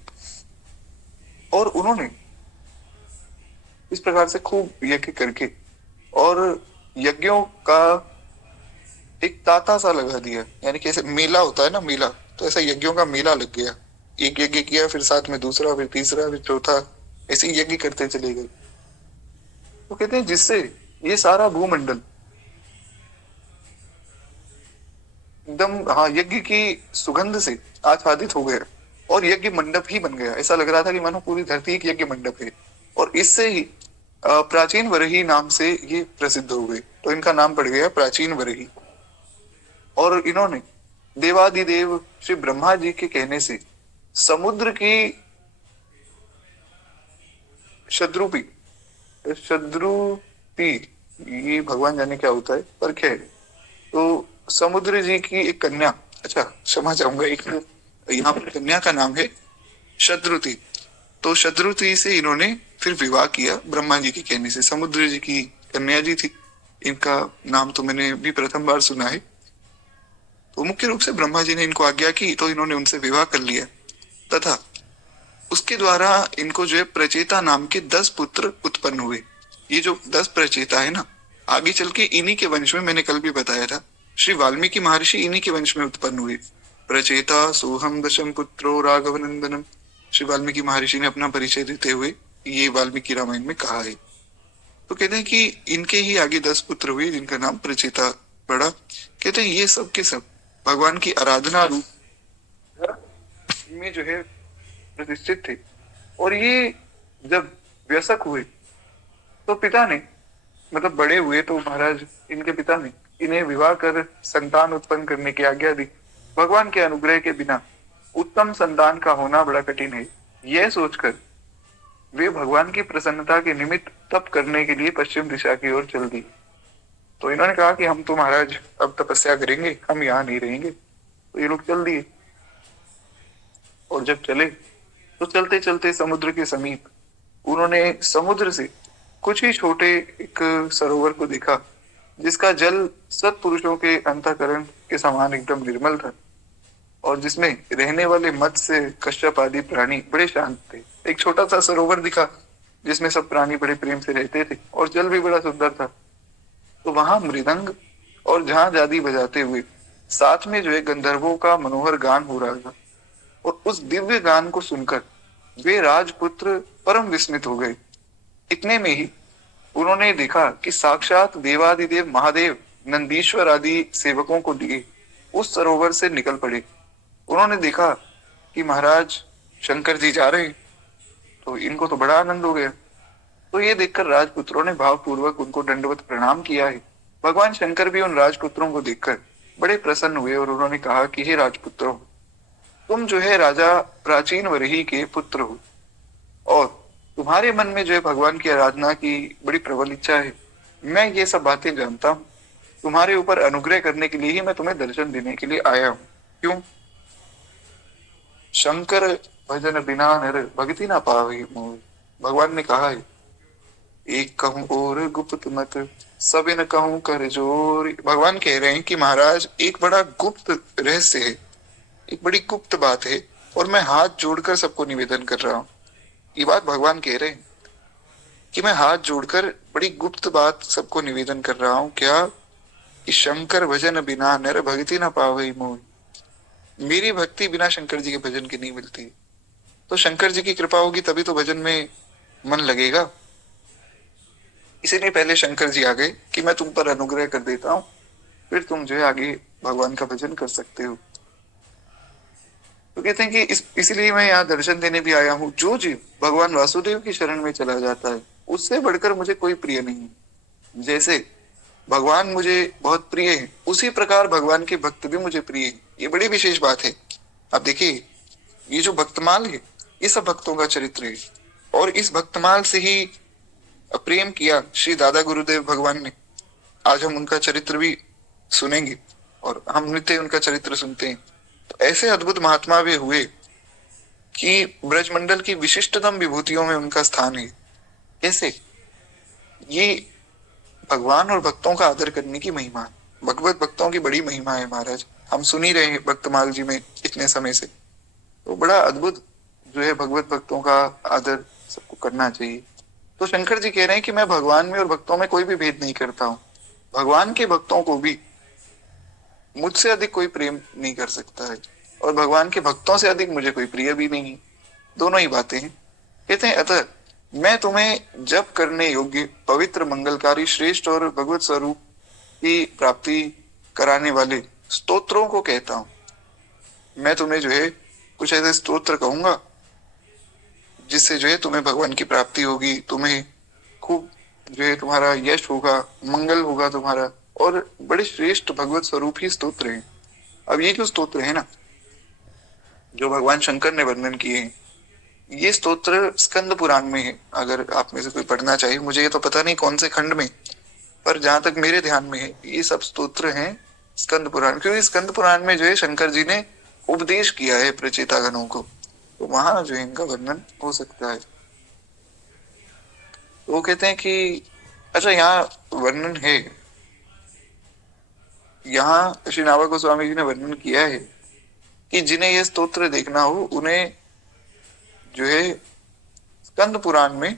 और उन्होंने इस प्रकार से खूब यज्ञ करके और यज्ञों का एक तांता सा लगा दिया, यानी कि ऐसे मेला होता है ना, मेला, तो ऐसा यज्ञों का मेला लग गया। एक यज्ञ किया, फिर साथ में दूसरा, फिर तीसरा, फिर चौथा, ऐसे ही यज्ञ करते चले गए। तो कहते हैं जिससे ये सारा भूमंडल एकदम, हाँ, यज्ञ की सुगंध से आच्छादित हो गया, और यज्ञ मंडप ही बन गया। ऐसा लग रहा था कि मानो पूरी धरती एक यज्ञ मंडप है। और इससे ही प्राचीन वरही नाम से ये प्रसिद्ध हो गए, तो इनका नाम पड़ गया प्राचीन वरही। और इन्होंने देवादिदेव श्री ब्रह्मा जी के कहने से समुद्र की शत्रुपी, शत्रुपी, ये भगवान जाने क्या होता है, पर क्या है, तो समुद्र जी की एक कन्या, अच्छा क्षमा चाहूंगा, एक यहाँ पर कन्या का नाम है शत्रुति। तो शत्रुति से इन्होंने फिर विवाह किया ब्रह्मा जी के कहने से। समुद्र जी की कन्या जी थी, इनका नाम तो मैंने भी प्रथम बार सुना है। तो मुख्य रूप से ब्रह्मा जी ने इनको आज्ञा की, तो इन्होंने उनसे विवाह कर लिया, तथा उसके द्वारा इनको जो है प्रचेता नाम के 10 पुत्र उत्पन्न हुए। ये जो 10 प्रचेता है ना, आगे चल के इन्हीं के वंश में, मैंने कल भी बताया था, श्री वाल्मीकि महर्षि इन्हीं के वंश में उत्पन्न हुए। प्रचेता सोहम दशम पुत्रो राघव नंदनम, श्री वाल्मीकि महर्षि ने अपना परिचय देते हुए ये वाल्मीकि रामायण में कहा है। तो कहते हैं कि इनके ही आगे 10 पुत्र हुए जिनका नाम प्रचेता पड़ा। कहते हैं ये सब के सब भगवान की आराधना रूप में जो है प्रतिष्ठित थे। और ये जब वयस्क हुए तो पिता ने, मतलब बड़े हुए तो महाराज इनके पिता ने इन्हें विवाह कर संतान उत्पन्न करने की आज्ञा दी। भगवान के अनुग्रह के बिना उत्तम संतान का होना बड़ा कठिन है, यह सोचकर वे भगवान की प्रसन्नता के निमित्त तप करने के लिए पश्चिम दिशा की ओर चल दी। तो इन्होंने कहा कि हम तो महाराज अब तपस्या करेंगे, हम यहाँ नहीं रहेंगे। तो ये लोग चल दिए, और जब चले तो चलते चलते समुद्र के समीप उन्होंने समुद्र से कुछ ही छोटे एक सरोवर को देखा, जिसका जल सत्पुरुषों के अंतःकरण के समान एकदम निर्मल था, और जिसमें रहने वाले मत्स्य कश्यप आदि प्राणी बड़े शांत थे। एक छोटा सा सरोवर दिखा जिसमें सब प्राणी बड़े प्रेम से रहते थे, और जल भी बड़ा सुंदर था। तो वहां मृदंग और झांझ आदि बजाते हुए साथ में जो है गंधर्वों का मनोहर गान हो रहा था, और उस दिव्य गान को सुनकर वे राजपुत्र परम विस्मित हो गए। इतने में ही उन्होंने देखा कि साक्षात देवादिदेव महादेव नंदीश्वर आदि सेवकों को लिए उस सरोवर से निकल पड़े। उन्होंने देखा कि महाराज शंकर जी जा रहे हैं, तो इनको तो बड़ा आनंद हो गया। तो ये देखकर राजपुत्रों ने भावपूर्वक उनको दंडवत प्रणाम किया है। भगवान शंकर भी उन राजपुत्रों को देखकर बड़े प्रसन्न हुए, और उन्होंने कहा कि हे राजपुत्रों, तुम जो है राजा प्राचीन वरही के पुत्र हो, और तुम्हारे मन में जो है भगवान की आराधना की बड़ी प्रबल इच्छा है। मैं ये सब बातें जानता हूँ। तुम्हारे ऊपर अनुग्रह करने के लिए ही मैं तुम्हें दर्शन देने के लिए आया हूँ। क्यों? शंकर भजन बिना नर भगति ना पावे मोह। भगवान ने कहा है, एक कहूं और गुप्त मत सब इन कहूं कर जोर। भगवान कह रहे हैं कि महाराज एक बड़ा गुप्त रहस्य है, एक बड़ी गुप्त बात है, और मैं हाथ जोड़कर सबको निवेदन कर रहा हूँ। ये बात भगवान कह रहे हैं कि मैं हाथ जोड़कर बड़ी गुप्त बात सबको निवेदन कर रहा हूँ। क्या? कि शंकर भजन बिना नर भगति ना पावे मोह। मेरी भक्ति बिना शंकर जी के भजन की नहीं मिलती। तो शंकर जी की कृपा होगी तभी तो भजन में मन लगेगा। इसीलिए पहले शंकर जी आ गए कि मैं तुम पर अनुग्रह कर देता हूँ, फिर तुम जो है आगे भगवान का भजन कर सकते हो। तो कहते हैं कि इसीलिए मैं यहाँ दर्शन देने भी आया हूँ। जो जीव भगवान वासुदेव की शरण में चला जाता है उससे बढ़कर मुझे कोई प्रिय नहीं है। जैसे भगवान मुझे बहुत प्रिय है, उसी प्रकार भगवान के भक्त भी मुझे प्रिय है। ये बड़ी विशेष बात है। अब देखिए, ये जो भक्तमाल है ये सब भक्तों का चरित्र है, और इस भक्तमाल से ही प्रेम किया श्री दादा गुरुदेव भगवान ने। आज हम उनका चरित्र भी सुनेंगे, और हम नित्य उनका चरित्र सुनते हैं। तो ऐसे अद्भुत महात्मा वे हुए कि ब्रजमंडल की विशिष्टतम विभूतियों में उनका स्थान है। कैसे? ये भगवान और भक्तों का आदर करने की महिमा है। भगवत भक्तों की बड़ी महिमा है महाराज। हम सुन ही रहे हैं भक्तमाल जी में इतने समय से। तो बड़ा अद्भुत जो है भगवत भक्तों का आदर सबको करना चाहिए। तो शंकर जी कह रहे हैं कि मैं भगवान में और भक्तों में कोई भी भेद नहीं करता हूँ। भगवान के भक्तों को भी मुझसे अधिक कोई प्रेम नहीं कर सकता है, और भगवान के भक्तों से अधिक मुझे कोई प्रिय भी नहीं है। दोनों ही बातें हैं। कहते हैं, अतः मैं तुम्हें जप करने योग्य पवित्र मंगलकारी श्रेष्ठ और भगवत स्वरूप की प्राप्ति कराने वाले स्तोत्रों को कहता हूँ। मैं तुम्हें जो है कुछ ऐसे स्तोत्र कहूंगा जिससे जो है तुम्हें भगवान की प्राप्ति होगी, तुम्हें खूब जो है तुम्हारा यश होगा, मंगल होगा तुम्हारा, और बड़े श्रेष्ठ भगवत स्वरूप ही स्तोत्र हैं। अब ये जो स्तोत्र है ना, जो भगवान शंकर ने वर्णन किए हैं, ये स्तोत्र स्कंद पुराण में है। अगर आप में से कोई पढ़ना चाहिए, मुझे ये तो पता नहीं कौन से खंड में, पर जहां तक मेरे ध्यान में है ये सब स्तोत्र हैं स्कंद पुराण। क्योंकि स्कंद पुराण में जो है शंकर जी ने उपदेश किया है प्रचेतागणों को, तो वहां जो है इनका वर्णन हो सकता है। तो वो कहते हैं कि अच्छा, यहाँ वर्णन है, यहाँ श्री नावा गोस्वामी जी ने वर्णन किया है कि जिन्हें यह स्तोत्र देखना हो उन्हें जो है स्कंद पुराण में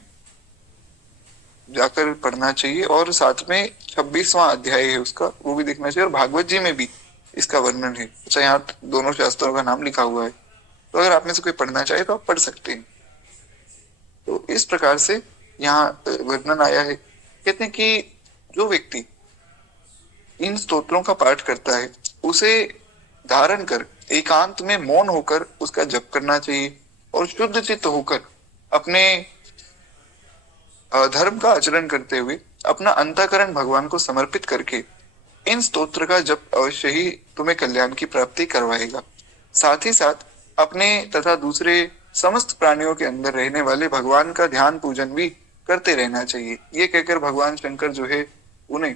जाकर पढ़ना चाहिए, और साथ में 26वां अध्याय है उसका, वो भी देखना चाहिए। और भागवत जी में भी इसका वर्णन है। अच्छा, यहाँ दोनों शास्त्रों का नाम लिखा हुआ है, तो अगर आप में से कोई पढ़ना चाहे तो आप पढ़ सकते हैं। तो इस प्रकार से यहाँ वर्णन आया है। कहते हैं कि जो व्यक्ति इन स्तोत्रों का पाठ करता है उसे धारण कर एकांत में मौन होकर उसका जप करना चाहिए, और शुद्ध चित्त होकर अपने धर्म का आचरण करते हुए अपना अंतःकरण भगवान को समर्पित करके इन स्तोत्र का जप अवश्य ही तुम्हें कल्याण की प्राप्ति करवाएगा। साथ ही साथ अपने तथा दूसरे समस्त प्राणियों के अंदर रहने वाले भगवान का ध्यान पूजन भी करते रहना चाहिए। ये कहकर भगवान शंकर जो है उन्हें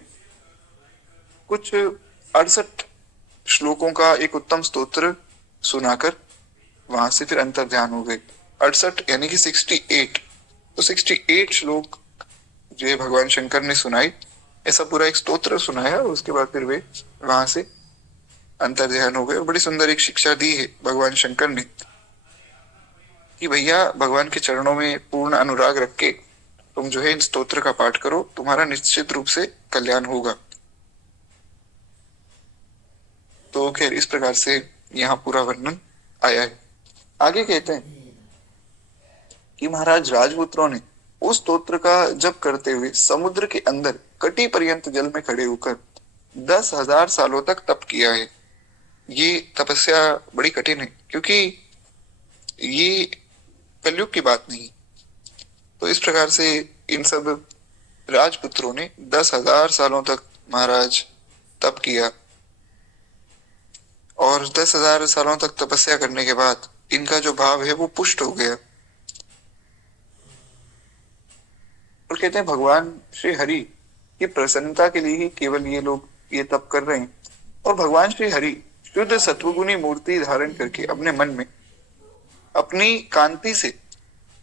कुछ 68 श्लोकों का एक उत्तम स्तोत्र सुनाकर वहां से फिर अंतर ध्यान हो गए। 68 यानी कि 68। तो 68 श्लोक जो है भगवान शंकर ने सुनाई, ऐसा पूरा एक स्तोत्र सुनाया और उसके बाद फिर वे वहां से अंतर ध्यान हो गए। और बड़ी सुंदर एक शिक्षा दी है भगवान शंकर ने कि भैया भगवान के चरणों में पूर्ण अनुराग रख के तुम जो है इन स्तोत्र का पाठ करो, तुम्हारा निश्चित रूप से कल्याण होगा। तो खैर इस प्रकार से यहाँ पूरा वर्णन आया है। आगे कहते हैं कि महाराज राजपुत्रों ने उस स्तोत्र का जप करते हुए समुद्र के अंदर कटी पर्यंत जल में खड़े होकर 10,000 सालों तक तप किया है। ये तपस्या बड़ी कठिन है क्योंकि ये कलयुग की बात नहीं। तो इस प्रकार से इन सब राजपुत्रों ने 10,000 सालों तक महाराज तप किया और 10,000 सालों तक तपस्या करने के बाद इनका जो भाव है वो पुष्ट हो गया। और कहते हैं भगवान श्री हरि की प्रसन्नता के लिए ही केवल ये लोग ये तप कर रहे हैं। और भगवान श्री हरि शुद्ध सत्वगुणी मूर्ति धारण करके अपने मन में अपनी कांति से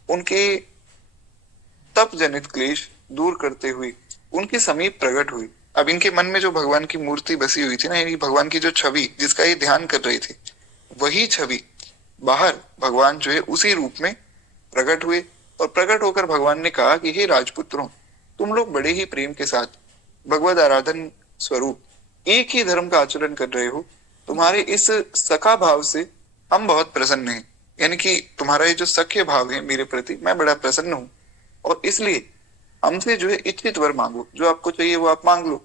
उनके तप जनित क्लेश दूर करते हुए उनके समीप प्रकट हुई। अब इनके मन में जो भगवान की मूर्ति बसी हुई थी ना, यानी भगवान की जो छवि जिसका ये ध्यान कर रहे थे, वही छवि बाहर भगवान जो है उसी रूप में प्रकट हुए। और प्रकट होकर भगवान ने कहा कि हे राजपुत्रों, तुम लोग बड़े ही प्रेम के साथ भगवद आराधन स्वरूप एक ही धर्म का आचरण कर रहे हो। तुम्हारे इस सखा भाव से हम बहुत प्रसन्न हैं, यानी कि तुम्हारा ये जो सख्य भाव है मेरे प्रति, मैं बड़ा प्रसन्न हूं। और इसलिए हमसे जो है इच्छित वर मांगो, जो आपको चाहिए वो आप मांग लो।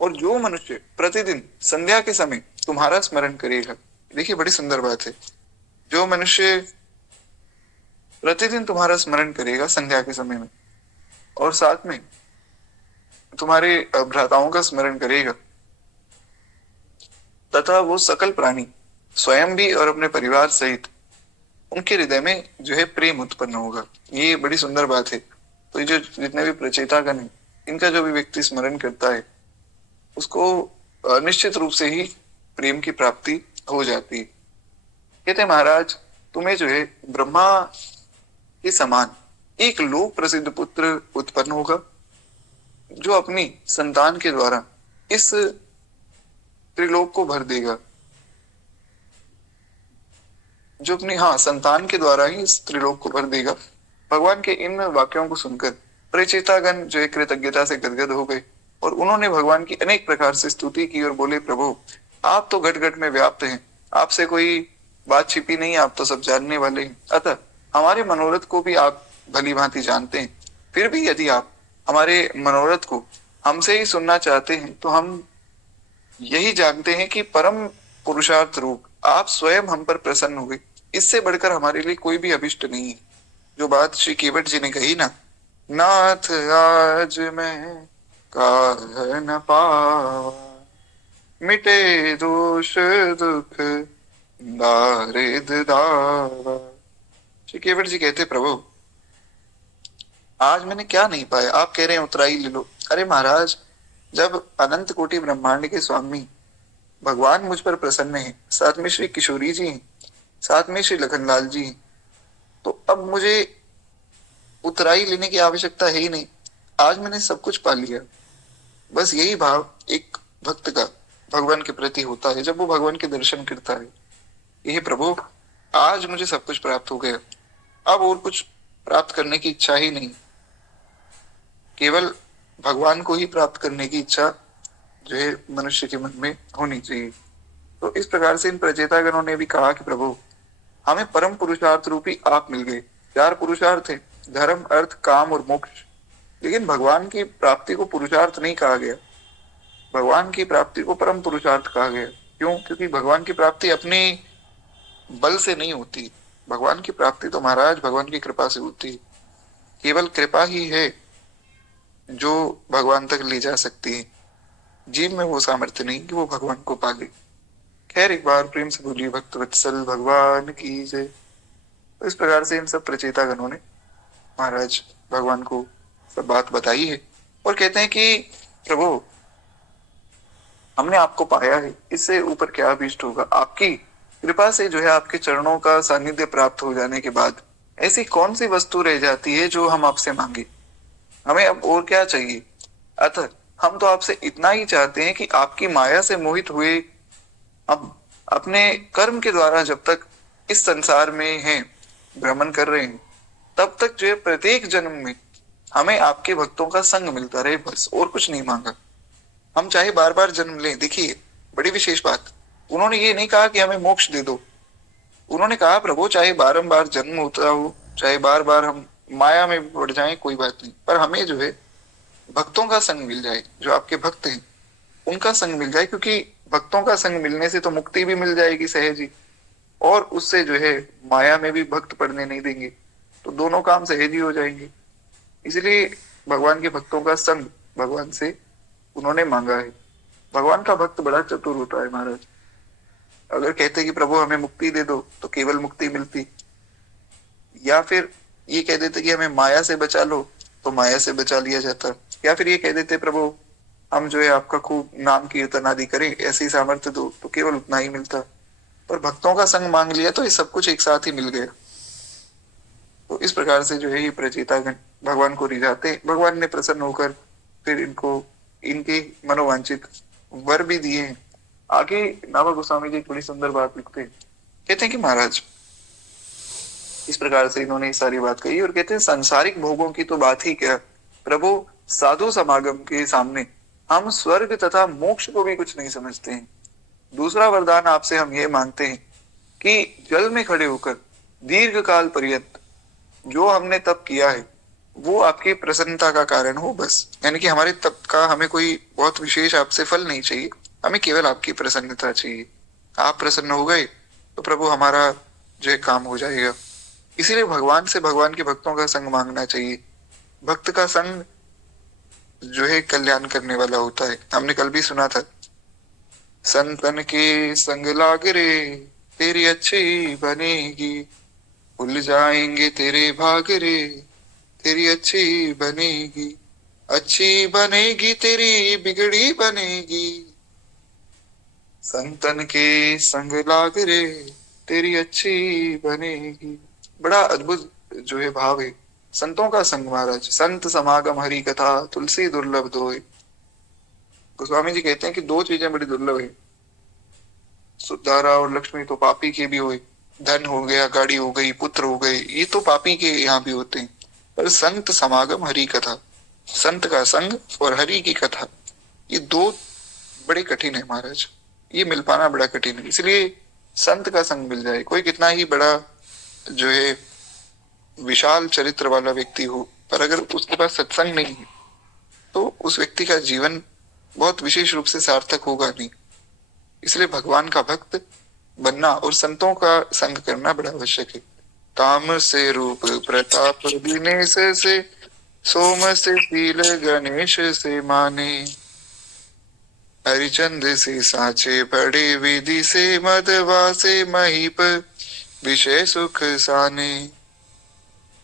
और जो मनुष्य प्रतिदिन संध्या के समय तुम्हारा स्मरण करेगा, देखिए बड़ी सुंदर बात है, जो मनुष्य प्रतिदिन तुम्हारा स्मरण करेगा संध्या के समय में और साथ में तुम्हारे भ्राताओं का स्मरण करेगा, तथा वो सकल प्राणी स्वयं भी और अपने परिवार सहित उनके हृदय में जो है प्रेम उत्पन्न होगा। ये बड़ी सुंदर बात है। तो ये जो जितने भी प्रचेतागण है, इनका जो भी व्यक्ति स्मरण करता है उसको निश्चित रूप से ही प्रेम की प्राप्ति हो जाती है। कहते हैं महाराज, तुम्हें जो है ब्रह्मा के समान एक लोक प्रसिद्ध पुत्र उत्पन्न होगा, जो अपनी संतान के द्वारा इस त्रिलोक को भर देगा। जो अपनी संतान के द्वारा ही इस त्रिलोक को भर देगा। भगवान के इन वाक्यों को सुनकर प्रचेतागण जो है कृतज्ञता से गदगद हो गए और उन्होंने भगवान की अनेक प्रकार से स्तुति की और बोले, प्रभु आप तो घट घट में व्याप्त हैं, आपसे कोई बात छिपी नहीं, आप तो सब जानने वाले हैं। अतः हमारे मनोरथ को भी आप भली भांति जानते हैं। फिर भी यदि आप हमारे मनोरथ को हमसे ही सुनना चाहते हैं तो हम यही जानते हैं कि परम पुरुषार्थ रूप आप स्वयं हम पर प्रसन्न हुए। इससे बढ़कर हमारे लिए कोई भी अभिष्ट नहीं है। जो बात श्री केवट जी ने कही ना, नाथ आज मैं कह न पावा, मिटे दोष दुख दारिद दावा। श्री केवट जी कहते, प्रभु आज मैंने क्या नहीं पाया, आप कह रहे हैं उतराई ले लो। अरे महाराज, जब अनंत कोटि ब्रह्मांड के स्वामी भगवान मुझ पर प्रसन्न है, साथ में श्री किशोरी जी हैं, साथ में श्री लखनलाल जी हैं, तो अब मुझे उतराई लेने की आवश्यकता है ही नहीं। आज मैंने सब कुछ पा लिया। बस यही भाव एक भक्त का भगवान के प्रति होता है जब वो भगवान के दर्शन करता है। यह प्रभु आज मुझे सब कुछ प्राप्त हो गया, अब और कुछ प्राप्त करने की इच्छा ही नहीं, केवल भगवान को ही प्राप्त करने की इच्छा जो है मनुष्य के मन में होनी चाहिए। तो इस प्रकार से इन प्रचेतागणों ने भी कहा कि प्रभु हमें परम पुरुषार्थ रूपी आप मिल गए। 4 पुरुषार्थ है, धर्म अर्थ काम और मोक्ष। लेकिन भगवान की प्राप्ति को पुरुषार्थ नहीं कहा गया, भगवान की प्राप्ति को परम पुरुषार्थ कहा गया। क्यों? क्योंकि भगवान की प्राप्ति अपने बल से नहीं होती। भगवान की प्राप्ति तो महाराज भगवान की कृपा से होती है। केवल कृपा ही है जो भगवान तक ले जा सकती है। जीव में वो सामर्थ्य नहीं कि वो भगवान को पाले। खैर, एक बार प्रेम से बोलिए भक्त वत्सल भगवान की जय। तो इस प्रकार से इन सब प्रचेतागणों ने महाराज भगवान को सब बात बताई है और कहते हैं कि प्रभु हमने आपको पाया है, इससे ऊपर क्या अभीष्ट होगा। आपकी कृपा से जो है आपके चरणों का सानिध्य प्राप्त हो जाने के बाद ऐसी कौन सी वस्तु रह जाती है जो हम आपसे मांगे। हमें अब और क्या चाहिए। अतः हम तो आपसे इतना ही चाहते हैं कि आपकी माया से मोहित हुए हम अपने कर्म के द्वारा जब तक इस संसार में हैं, भ्रमण कर रहे हैं, तब तक जो है प्रत्येक जन्म में हमें आपके भक्तों का संग मिलता रहे, बस और कुछ नहीं मांगा। हम चाहे बार बार जन्म लें, देखिए बड़ी विशेष बात, उन्होंने ये नहीं कहा कि हमें मोक्ष दे दो। उन्होंने कहा प्रभु चाहे बारंबार जन्म होता हो, चाहे बार बार हम माया में बढ़ जाएं, कोई बात नहीं, पर हमें जो है भक्तों का संग मिल जाए, जो आपके भक्त हैं उनका संग मिल जाए, क्योंकि भक्तों का संग मिलने से तो मुक्ति भी मिल जाएगी सहज ही, और उससे जो है माया में भी भक्त पड़ने नहीं देंगे, तो दोनों काम सहज ही हो जाएंगे। इसलिए भगवान के भक्तों का संग भगवान से उन्होंने मांगा है। भगवान का भक्त बड़ा चतुर होता है महाराज। अगर कहते कि प्रभु हमें मुक्ति दे दो तो केवल मुक्ति मिलती, या फिर ये कह देते कि हमें माया से बचा लो तो माया से बचा लिया जाता, या फिर ये कह देते प्रभु हम जो है आपका खूब नाम कीर्तन आदि करें, ऐसी सामर्थ्य दो, तो केवल उतना ही मिलता। पर भक्तों का संग मांग लिया तो ये सब कुछ एक साथ ही मिल गया। तो इस प्रकार से जो है ये प्रचेतागण भगवान को रिझाते, भगवान ने प्रसन्न होकर फिर इनको इनके मनोवांछित वर भी दिए हैं। आगे नाभा गोस्वामी जी थोड़ी सुंदर बात लिखते हैं, कहते हैं कि महाराज इस प्रकार से इन्होंने सारी बात कही और कहते हैं सांसारिक भोगों की तो बात ही क्या प्रभु, साधु समागम के सामने हम स्वर्ग तथा मोक्ष को भी कुछ नहीं समझते हैं। दूसरा वरदान आपसे हम ये मांगते हैं कि जल में खड़े होकर दीर्घ काल पर्यंत जो हमने तप किया है वो आपकी प्रसन्नता का कारण हो, बस। यानी कि हमारे तप का हमें कोई बहुत विशेष आपसे फल नहीं चाहिए, हमें केवल आपकी प्रसन्नता चाहिए। आप प्रसन्न हो गए तो प्रभु हमारा जो है काम हो जाएगा। इसीलिए भगवान से भगवान के भक्तों का संग मांगना चाहिए। भक्त का संग जो है कल्याण करने वाला होता है। हमने कल भी सुना था, संतन के संग लाग रे तेरी अच्छी बनेगी, भूल जाएंगे तेरे भाग रे तेरी अच्छी बनेगी, अच्छी बनेगी तेरी बिगड़ी बनेगी, संतन के संग लाग रे तेरी अच्छी बनेगी। बड़ा अद्भुत जो है भाव है संतों का संग महाराज। संत समागम हरि कथा तुलसी दुर्लभ दोय। गोस्वामी जी कहते हैं कि दो चीजें बड़ी दुर्लभ है, सुधारा और लक्ष्मी तो पापी के भी हुए, धन हो गया, गाड़ी हो गई, पुत्र हो गए, ये तो पापी के यहाँ भी होते हैं, पर संत समागम हरि कथा, संत का संग और हरि की कथा, ये दो बड़े कठिन है महाराज, ये मिल पाना बड़ा कठिन है। इसलिए संत का संग मिल जाए, कोई कितना ही बड़ा जो है विशाल चरित्र वाला व्यक्ति हो, पर अगर उसके पास सत्संग नहीं है तो उस व्यक्ति का जीवन बहुत विशेष रूप से सार्थक होगा नहीं। इसलिए भगवान का भक्त बनना और संतों का संग करना बड़ा आवश्यक है। काम से रूप प्रताप दिनेश से, सोम से शील गणेश से माने, हरिचंद से साचे बड़े विधि से, मदवा से महीप विषय सुख साने,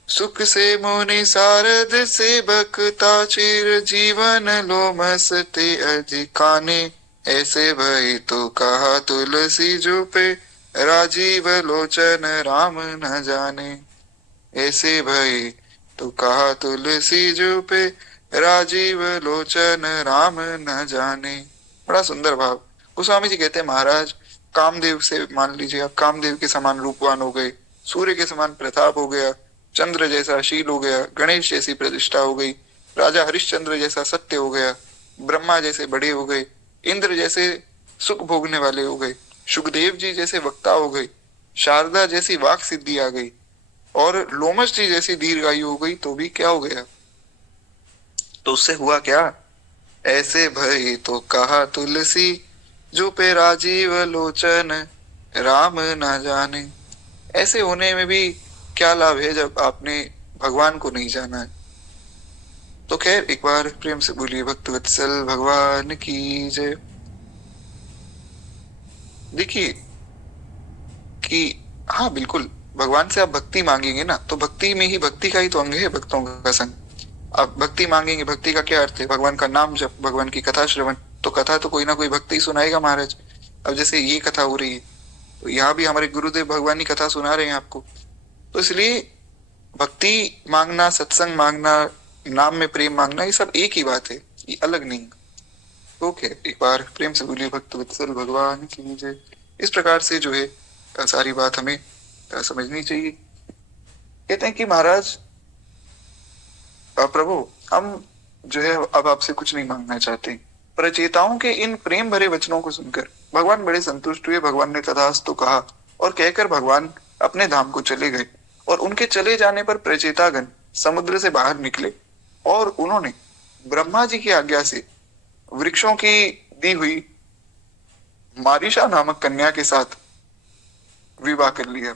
सुख से मुनि सारद से भक्ता चिर जीवन लो मसते अधिकाने, ऐसे भई तो कहा तुलसी जो पे राजीव लोचन राम न जाने, ऐसे भई तो कहा तुलसी जो पे राजीव लोचन राम न जाने। बड़ा सुंदर भाव। गोस्वामी जी कहते हैं महाराज कामदेव से मान लीजिए आप कामदेव के समान रूपवान हो गए, सूर्य के समान प्रताप हो गया, चंद्र जैसा शील हो गया, गणेश जैसी प्रतिष्ठा हो गई, राजा हरिश्चंद्र जैसा सत्य हो गया, ब्रह्मा जैसे बड़े हो गए, इंद्र जैसे सुख भोगने वाले हो गए, सुखदेव जी जैसे वक्ता हो गए, शारदा जैसी वाक सिद्धि आ गई, और लोमस जी जैसी दीर्घायु हो गई, तो भी क्या हो गया? तो उससे हुआ क्या? ऐसे भई तो कहा तुलसी जो पे राजीव लोचन राम ना जाने। ऐसे होने में भी क्या लाभ है जब आपने भगवान को नहीं जाना है। तो खैर एक बार प्रेम से बोलिए भक्त वत्सल भगवान की जय। देखिए कि हाँ बिल्कुल भगवान से आप भक्ति मांगेंगे ना, तो भक्ति में ही भक्ति का ही तो अंग है भक्तों का संग। आप भक्ति मांगेंगे, भक्ति का क्या अर्थ है? भगवान का नाम जप, भगवान की कथा श्रवण। तो कथा तो कोई ना कोई भक्ति सुनाएगा महाराज। अब जैसे ये कथा हो रही है तो यहाँ भी हमारे गुरुदेव भगवान की कथा सुना रहे हैं आपको, तो इसलिए भक्ति मांगना, सत्संग मांगना, नाम में प्रेम मांगना, ये सब एक ही बात है। ये अलग नहीं। तो क्या एक बार प्रेम से बोलिए भक्त वत्सल भगवान की जय। इस प्रकार से जो है सारी बात हमें समझनी चाहिए। कहते हैं कि महाराज प्रभु, हम जो है अब आपसे कुछ नहीं मांगना चाहते। प्रचेताओं के इन प्रेम भरे वचनों को सुनकर भगवान बड़े संतुष्ट हुए। भगवान ने तथास्तु कहा और कहकर भगवान अपने धाम को चले गए। और उनके चले जाने पर प्रचेतागण समुद्र से बाहर निकले और उन्होंने ब्रह्मा जी की आज्ञा से वृक्षों की दी हुई मारीशा नामक कन्या के साथ विवाह कर लिया।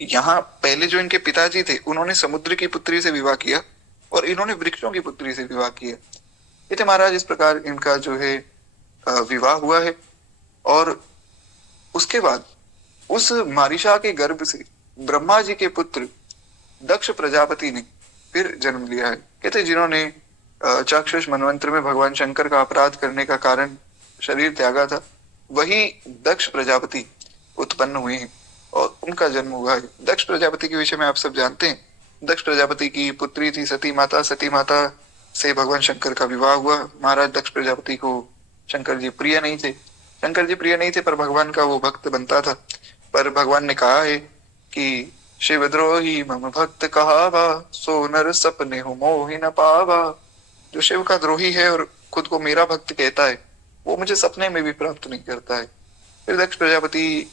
यहाँ पहले जो इनके पिताजी थे उन्होंने समुद्र की पुत्री से विवाह किया और इन्होंने वृक्षों की पुत्री से विवाह किया। ये थे महाराज, इस प्रकार इनका जो है विवाह हुआ है। और उसके बाद उस मारिशा के गर्भ से ब्रह्मा जी के पुत्र दक्ष प्रजापति ने फिर जन्म लिया है। कहते जिन्होंने चाक्षुष मनवंत्र में भगवान शंकर का अपराध करने का कारण शरीर त्यागा था, वही दक्ष प्रजापति उत्पन्न हुए हैं और उनका जन्म हुआ है। दक्ष प्रजापति के विषय में आप सब जानते हैं। दक्ष प्रजापति की पुत्री थी सती माता। सती माता से भगवान शंकर का विवाह हुआ। महाराज दक्ष प्रजापति को शंकर जी प्रिय नहीं थे। शंकर जी प्रिय नहीं थे पर भगवान का वो भक्त बनता था। पर भगवान ने कहा है कि शिवद्रोही मम भक्त कहावा, सो नर सपने हो मोहि न पावा। जो शिव का द्रोही है और खुद को मेरा भक्त कहता है, वो मुझे सपने में भी प्राप्त नहीं करता है। फिर दक्ष प्रजापति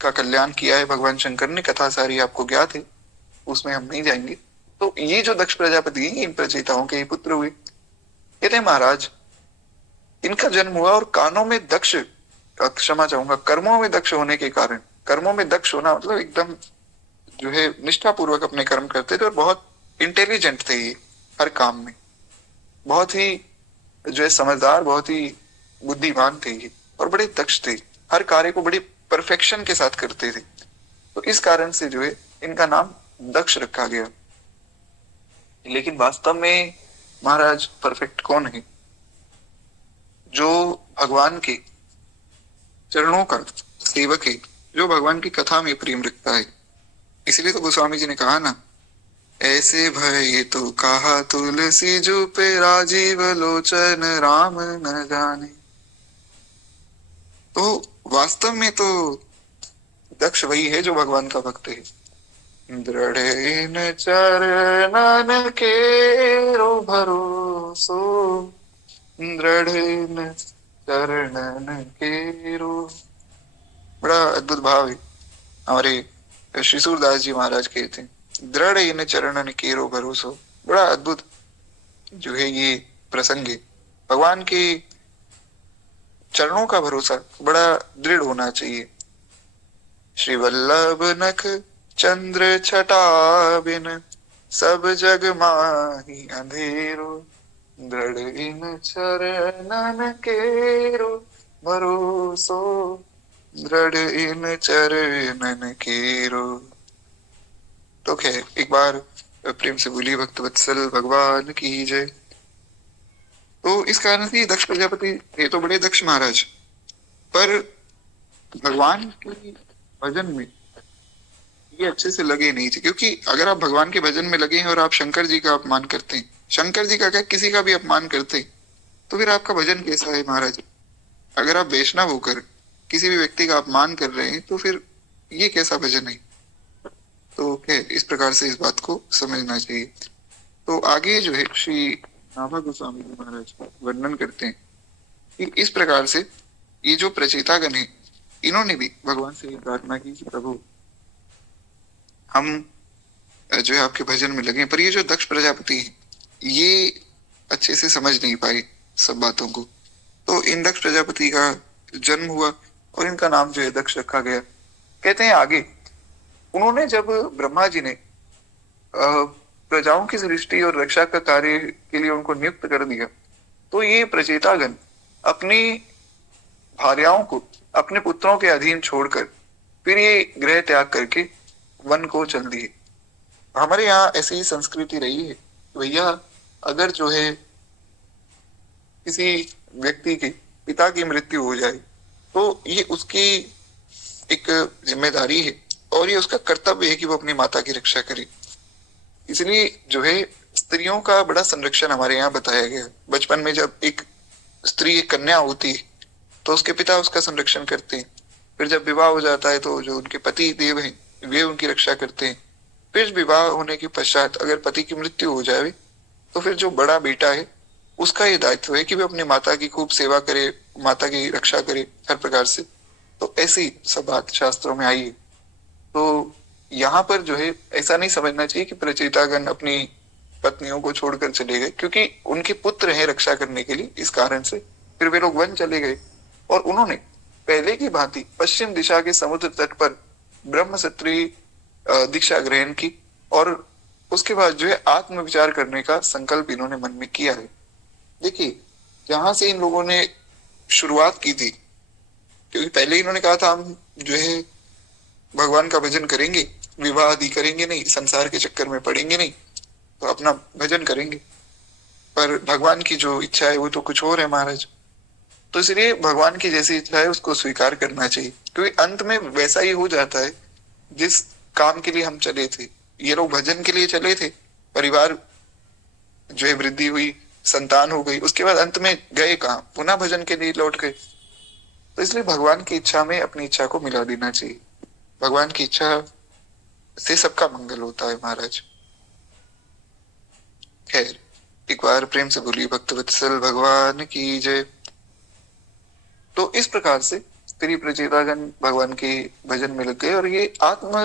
का कल्याण किया है भगवान शंकर ने। कथा सारी आपको ज्ञात है, उसमें हम नहीं जाएंगे। तो ये जो दक्ष प्रजापति इन प्रचेताओं के पुत्र हुए। कहते हैं महाराज इनका जन्म हुआ और कानों में दक्ष, क्षमा चाहूंगा, कर्मों में दक्ष होने के कारण, कर्मों में दक्ष होना मतलब एकदम जो है निष्ठा पूर्वक अपने कर्म करते थे और बहुत इंटेलिजेंट थे ये हर काम में। बहुत ही जो है समझदार, बहुत ही बुद्धिमान थे ये और बड़े दक्ष थे। हर कार्य को बड़ी परफेक्शन के साथ करते थे। तो इस कारण से जो है इनका नाम दक्ष रखा गया। लेकिन वास्तव में महाराज परफेक्ट कौन है? जो भगवान के चरणों का सेवक है, जो भगवान की कथा में प्रेम रखता है। इसलिए तो गोस्वामी जी ने कहा ना, ऐसे भय तो कहा तुलसी जो पे राजीव लोचन राम न जाने। तो वास्तव में तो दक्ष वही है जो भगवान का भक्त है। दृढ़ इन चरणन केरो भरोसो, दृढ़ इन चरणन केरो। बड़ा अद्भुत भाव है। हमारे श्री सूरदास जी महाराज कहते हैं दृढ़ इन चरणन केरो भरोसो। बड़ा अद्भुत जो है ये प्रसंग है। भगवान के चरणों का भरोसा बड़ा दृढ़ होना चाहिए। श्री वल्लभ नख चंद्र छटा बिन, सब जग माही अंधेरो, दृढ़ इन चरणन केरो भरोसो, दृढ़ इन चरणन केरो। तो खैर एक बार प्रेम से बोलिए भक्त वत्सल भगवान की जय। तो इस कारण से दक्ष प्रजापति थे तो बड़े दक्ष महाराज, पर भगवान के भजन में ये अच्छे से लगे नहीं थे। क्योंकि अगर आप भगवान के भजन में लगे हैं और आप शंकर जी का अपमान करते हैं, शंकर जी का क्या किसी का भी अपमान करते हैं, तो फिर आपका भजन कैसा है महाराज? अगर आप वैष्णव होकर किसी भी व्यक्ति का अपमान कर रहे हैं तो फिर ये कैसा भजन है? तो इस प्रकार से इस बात को समझना चाहिए। तो आगे जो है श्री नाभा गोस्वामी जी महाराज वर्णन करते हैं कि इस प्रकार से ये जो प्रचेतागण है इन्होंने भी भगवान से प्रार्थना की कि प्रभु हम जो है आपके भजन में लगे। पर ये जो दक्ष प्रजापति है ये अच्छे से समझ नहीं पाए सब बातों को। तो इन दक्ष प्रजापति का जन्म हुआ और इनका नाम जो है दक्ष रखा गया। कहते हैं आगे उन्होंने जब ब्रह्मा जी ने प्रजाओं की सृष्टि और रक्षा का कार्य के लिए उनको नियुक्त कर दिया, तो ये प्रचेतागण अपनी भार्याओं को अपने पुत्रों के अधीन छोड़कर फिर ये गृह त्याग करके वन को चल दिए। हमारे यहाँ ऐसी संस्कृति रही है भैया, अगर जो है किसी व्यक्ति के पिता की मृत्यु हो जाए तो ये उसकी एक जिम्मेदारी है और ये उसका कर्तव्य है कि वो अपनी माता की रक्षा करे। इसलिए जो है स्त्रियों का बड़ा संरक्षण हमारे यहाँ बताया गया। बचपन में जब एक स्त्री एक कन्या होती है तो उसके पिता उसका संरक्षण करते हैं। फिर जब विवाह हो जाता है तो जो उनके पति देव हैं वे उनकी रक्षा करते हैं। फिर विवाह होने के पश्चात अगर पति की मृत्यु हो जाए तो फिर जो बड़ा बेटा है उसका ये दायित्व है कि वह अपनी माता की खूब सेवा करे, माता की रक्षा करे हर प्रकार से। तो ऐसी सब बात शास्त्रों में आई है। तो यहाँ पर जो है ऐसा नहीं समझना चाहिए कि प्रचेतागण अपनी पत्नियों को छोड़कर चले गए, क्योंकि उनके पुत्र हैं रक्षा करने के लिए, इस कारण से फिर वे लोग वन चले गए और उन्होंने पहले की भांति पश्चिम दिशा के समुद्र तट पर ब्रह्म क्षत्रिय दीक्षा ग्रहण की और उसके बाद जो है आत्म विचार करने का संकल्प इन्होंने मन में किया है। देखिए जहां से इन लोगों ने शुरुआत की थी, क्योंकि पहले इन्होंने कहा था हम जो है भगवान का भजन करेंगे, विवाह आदि करेंगे नहीं, संसार के चक्कर में पड़ेंगे नहीं, तो अपना भजन करेंगे। पर भगवान की जो इच्छा है वो तो कुछ और है महाराज। तो इसलिए भगवान की जैसी इच्छा है उसको स्वीकार करना चाहिए, क्योंकि अंत में वैसा ही हो जाता है जिस काम के लिए हम चले थे। ये लोग भजन के लिए चले थे, परिवार जो है वृद्धि हुई, संतान हो गई, उसके बाद अंत में गए कहाँ, पुनः भजन के लिए लौट गए। तो इसलिए भगवान की इच्छा में अपनी इच्छा को मिला देना चाहिए। भगवान की इच्छा से सबका मंगल होता है महाराज। खैर एक बार प्रेम से बोलिए भक्तवत्सल भगवान की जय। तो इस प्रकार से फिर प्रचेतागण भगवान के भजन में लग गए और ये आत्म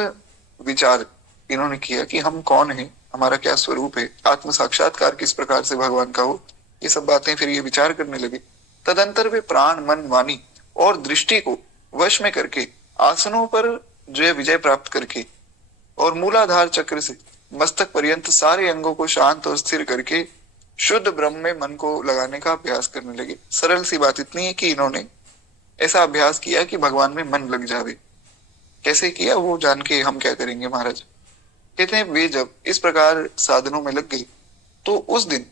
विचार इन्होंने किया कि हम कौन हैं, हमारा क्या स्वरूप है, आत्म साक्षात्कार किस प्रकार से भगवान का हो, ये सब बातें फिर ये विचार करने लगे। तदंतर वे प्राण मन वाणी और दृष्टि को वश में करके आसनों पर जो है विजय प्राप्त करके और मूलाधार चक्र से मस्तक पर्यंत सारे अंगों को शांत और स्थिर करके शुद्ध ब्रह्म में मन को लगाने का अभ्यास करने लगे। सरल सी बात इतनी है कि इन्होंने ऐसा अभ्यास किया कि भगवान में मन लग जावे। कैसे किया वो जान के हम क्या करेंगे महाराज। कहते हैं वे जब इस प्रकार साधनों में लग गई तो उस दिन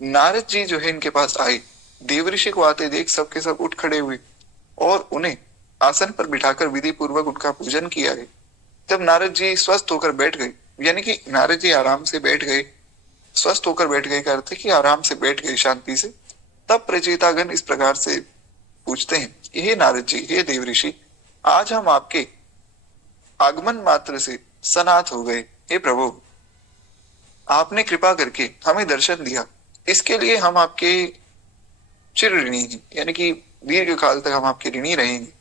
नारद जी जो है इनके पास आए। देवऋषि को आते देख सबके सब उठ खड़े हुए और उन्हें आसन पर बिठाकर विधि पूर्वक उनका पूजन किया है। जब नारद जी स्वस्थ होकर बैठ गए, यानी कि नारद जी आराम से बैठ गए, स्वस्थ होकर बैठ गए का अर्थ है कि आराम से बैठ गए शांति से, तब प्रचेतागण इस प्रकार से पूछते हैं कि हे नारद जी, हे देव ऋषि, आज हम आपके आगमन मात्र से सनाथ हो गए। हे प्रभु, आपने कृपा करके हमें दर्शन दिया, इसके लिए हम आपके चिर ऋणी हैं, यानी कि दीर्घ काल तक हम आपके ऋणी रहेंगे।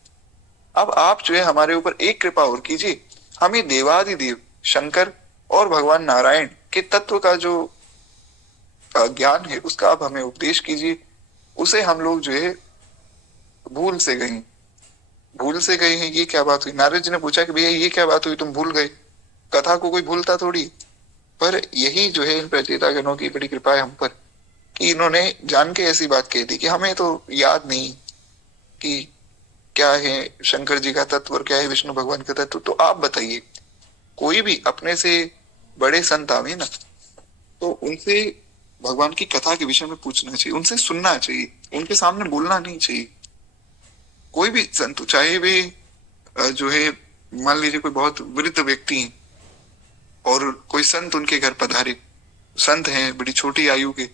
अब आप जो है हमारे ऊपर एक कृपा और कीजिए, हमें देवादिदेव शंकर और भगवान नारायण के तत्व का जो ज्ञान है उसका आप हमें उपदेश कीजिए। उसे हम लोग जो है भूल से गए। भूल से गए हैं, ये क्या बात हुई। नारद जी ने पूछा कि भैया ये क्या बात हुई, तुम भूल गए। कथा को कोई भूलता थोड़ी। पर यही जो है इन प्रचेतागणों की बड़ी कृपा है हम पर कि इन्होंने जान के ऐसी बात कह दी कि हमें तो याद नहीं कि क्या है शंकर जी का तत्व और क्या है विष्णु भगवान का तत्व। तो आप बताइए, कोई भी अपने से बड़े संत आवे ना तो उनसे भगवान की कथा के विषय में पूछना चाहिए, उनसे सुनना चाहिए, उनके सामने बोलना नहीं चाहिए। कोई भी संत, चाहे वे जो है मान लीजिए कोई बहुत वृद्ध व्यक्ति हैं और कोई संत उनके घर पधारे, संत हैं बड़ी छोटी आयु के,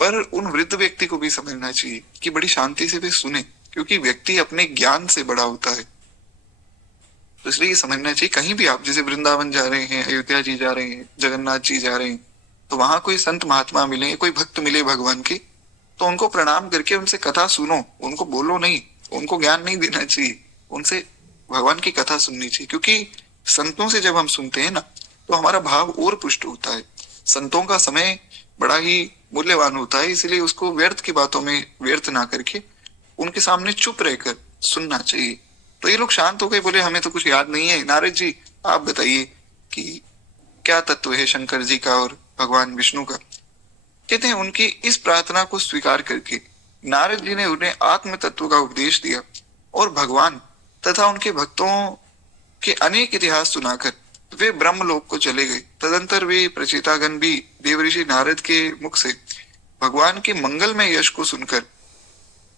पर उन वृद्ध व्यक्ति को भी समझना चाहिए कि बड़ी शांति से वे सुने, क्योंकि व्यक्ति अपने ज्ञान से बड़ा होता है। तो इसलिए ये समझना चाहिए, कहीं भी आप जैसे वृंदावन जा रहे हैं, अयोध्या जी जा रहे हैं, जगन्नाथ जी जा रहे हैं, तो वहां कोई संत महात्मा मिले, कोई भक्त मिले भगवान के, तो उनको प्रणाम करके उनसे कथा सुनो, उनको बोलो नहीं, उनको ज्ञान नहीं देना चाहिए, उनसे भगवान की कथा सुननी चाहिए। क्योंकि संतों से जब हम सुनते हैं ना तो हमारा भाव और पुष्ट होता है। संतों का समय बड़ा ही मूल्यवान होता है, इसलिए उसको व्यर्थ की बातों में व्यर्थ ना करके उनके सामने चुप रहकर सुनना चाहिए। तो ये लोग शांत हो गए, बोले हमें तो कुछ याद नहीं है, नारद जी आप बताइए कि क्या तत्व है शंकर जी का और भगवान विष्णु का। कहते हैं उनकी इस प्रार्थना को स्वीकार करके नारद जी ने उन्हें आत्म तत्व का उपदेश दिया और भगवान तथा उनके भक्तों के अनेक इतिहास सुनाकर वे ब्रह्मलोक को चले गए। तदंतर वे प्रचेतागण भी देवऋषि नारद के मुख से भगवान के मंगलमय यश को सुनकर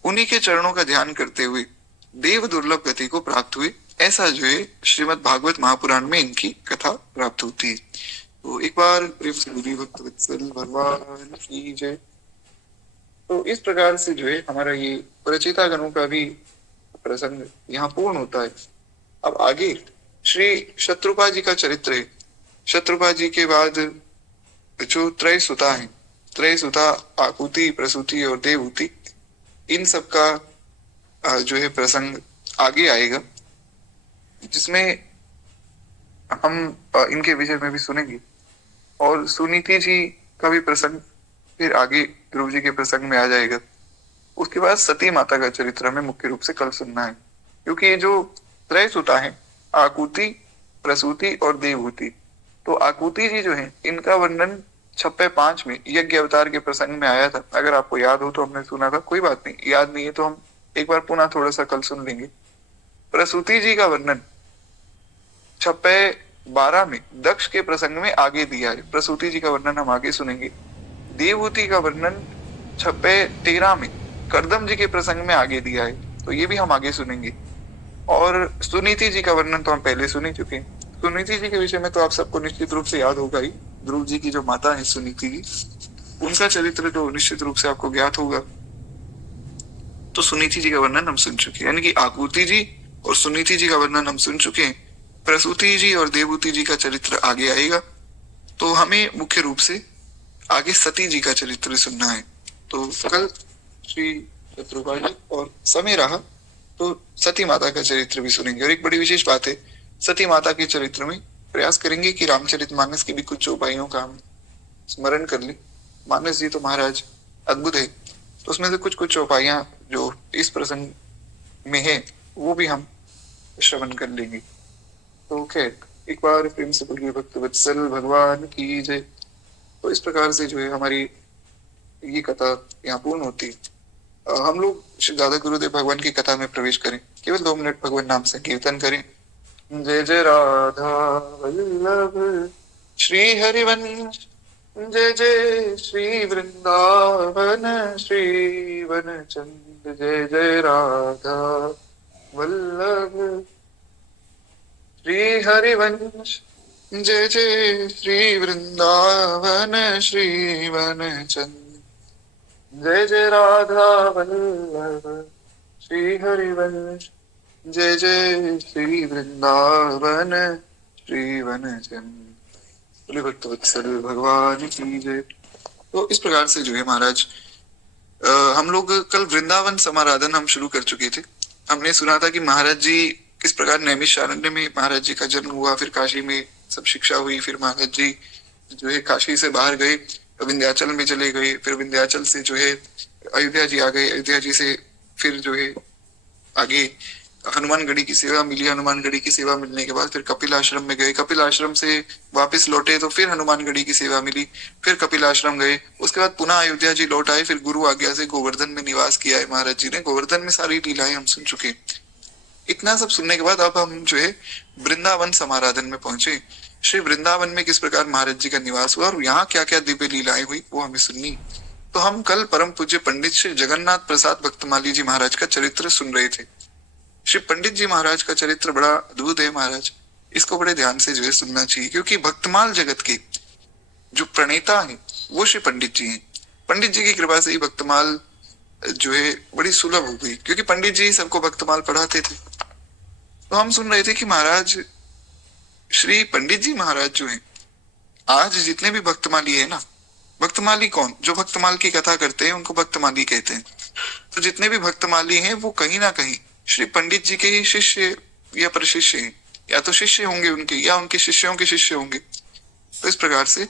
उन्हीं के चरणों का ध्यान करते हुए देव दुर्लभ गति को प्राप्त हुए। ऐसा जो है श्रीमद् भागवत महापुराण में इनकी कथा प्राप्त होती है। तो एक बार प्रेम से बोलिए भक्त वत्सल भगवान की जय। तो इस प्रकार से जो है हमारा ये प्रचेता गणों का भी प्रसंग यहाँ पूर्ण होता है। अब आगे श्री शत्रुपा जी का चरित्र है। शत्रुपा जी के बाद जो त्रय सुता है, त्रय सुता आकुति प्रसूति और देवहूति, इन सब का जो है प्रसंग आगे आएगा, जिसमें हम इनके विषय में भी सुनेंगे। और सुनीति जी का भी प्रसंग फिर आगे ध्रुव जी के प्रसंग में आ जाएगा। उसके बाद सती माता का चरित्र हमें मुख्य रूप से कल सुनना है, क्योंकि ये जो त्रय सुता है, आकुति प्रसूति और देवहूति, तो आकुति जी जो है इनका वर्णन 56 में यज्ञ अवतार के प्रसंग में आया था। अगर आपको याद हो तो हमने सुना था, कोई बात नहीं, याद नहीं है तो हम एक बार पुनः थोड़ा सा कल सुन लेंगे। प्रसूति जी का वर्णन 56 में दक्ष के प्रसंग में आगे दिया है। प्रसूति जी का वर्णन हम आगे सुनेंगे। देवहूति का वर्णन 56 में करदम जी के प्रसंग में आगे दिया है, तो ये भी हम आगे सुनेंगे। और सुनीति जी का वर्णन तो हम पहले सुन ही चुके हैं। सुनीति जी के विषय में तो आप सबको निश्चित रूप से याद होगा ही। ध्रुव जी की जो माता है सुनीति जी, उनका चरित्र तो निश्चित रूप से आपको ज्ञात होगा। तो सुनीति जी का वर्णन हम सुन चुके हैं, यानी कि आकुति जी और सुनीति जी का वर्णन हम सुन चुके हैं। प्रसूति जी और देवहूति जी का चरित्र आगे आएगा। तो हमें मुख्य रूप से आगे सती जी का चरित्र सुनना है। तो कल श्री शत्रुपा जी और समय रहा तो सती माता का चरित्र भी सुनेंगे। और एक बड़ी विशेष बात है, सती माता के चरित्र में प्रयास करेंगे कि रामचरितमानस की भी कुछ चौपाइयों का हम स्मरण कर ले। मानस जी तो महाराज अद्भुत है, तो उसमें से कुछ कुछ चौपाइयां जो इस प्रसंग में है वो भी हम श्रवण कर लेंगे। तो खैर एक बार प्रेम से बोलिए भक्त वत्सल भगवान की जय। तो इस प्रकार से जो है हमारी ये कथा यहाँ पूर्ण होती है। हम लोग दादा गुरुदेव भगवान की कथा में प्रवेश करें, केवल 2 मिनट भगवान नाम से कीर्तन करें। जय जय राधा वल्लभ श्री हरिवंश, जय जय श्री वृंदावन श्री वनचंद, जय जय राधा वल्लभ श्री हरिवंश, जय जय श्री वृंदावन श्री वनचंद, जय जय राधा वल्लभ श्री हरिवंश, जय जय श्री वृंदावन श्री वनचंद। बोले भक्त वत्सल भगवान की जय। तो इस प्रकार से जो है महाराज हम लोग कल वृंदावन समाराधन हम शुरू कर चुके थे। हमने सुना था कि महाराज जी किस प्रकार नैमिषारण्य में महाराज जी का जन्म हुआ, फिर काशी में सब शिक्षा हुई, फिर महाराज जी जो है काशी से बाहर गए, विंध्याचल में चले गए, फिर विंध्याचल से जो है अयोध्या जी आ गए, अयोध्या जी से फिर जो है आगे हनुमानगढ़ी की सेवा मिली, हनुमानगढ़ी की सेवा मिलने के बाद फिर कपिल आश्रम में गए, कपिल आश्रम से वापस लौटे तो फिर हनुमानगढ़ी की सेवा मिली, फिर कपिल आश्रम गए, उसके बाद पुनः अयोध्या जी लौट आए, फिर गुरु आज्ञा से गोवर्धन में निवास किया है महाराज जी ने। गोवर्धन में सारी लीलाएं हम सुन चुके। इतना सब सुनने के बाद अब हम जो है वृंदावन समाराधन में पहुंचे। श्री वृंदावन में किस प्रकार महाराज जी का निवास हुआ और यहाँ क्या क्या दिव्य लीलाएं हुई वो हमें सुननी। तो हम कल परम पूज्य पंडित श्री जगन्नाथ प्रसाद भक्तमाली जी महाराज का चरित्र सुन रहे थे। श्री पंडित जी महाराज का चरित्र बड़ा अद्भुत है महाराज, इसको बड़े ध्यान से जो है सुनना चाहिए, क्योंकि भक्तमाल जगत के जो प्रणेता है वो श्री पंडित जी हैं। पंडित जी की कृपा से ही भक्तमाल जो है बड़ी सुलभ हो गई, क्योंकि पंडित जी सबको भक्तमाल पढ़ाते थे। तो हम सुन रहे थे कि महाराज श्री पंडित जी महाराज जो है, आज जितने भी भक्तमाली है ना, भक्तमाली कौन, जो भक्तमाल की कथा करते हैं उनको भक्तमाली कहते हैं। तो जितने भी भक्तमाली हैं वो कहीं ना कहीं श्री पंडित जी के ही शिष्य या परशिष्य हैं, या तो शिष्य होंगे उनके या उनके शिष्यों के शिष्य होंगे। तो इस प्रकार से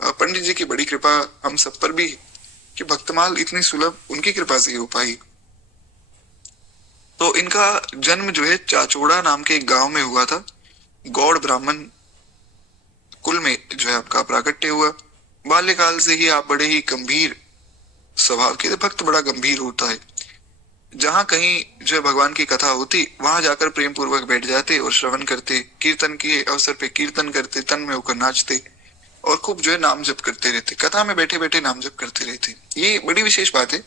पंडित जी की बड़ी कृपा हम सब पर भी है कि भक्तमाल इतनी सुलभ उनकी कृपा से हो पाई। तो इनका जन्म जो है चाचोड़ा नाम के एक गांव में हुआ था। गौड़ ब्राह्मण कुल में जो है आपका प्राकट्य हुआ। बाल्यकाल से ही आप बड़े ही गंभीर स्वभाव के, भक्त बड़ा गंभीर होता है, जहां कहीं जो भगवान की कथा होती वहां जाकर प्रेम पूर्वक बैठ जाते और श्रवण करते, कीर्तन के अवसर पे कीर्तन करते, तन में होकर नाचते और खूब जो है नाम जप करते रहते, कथा में बैठे बैठे नाम जप करते रहते। ये बड़ी विशेष बात है,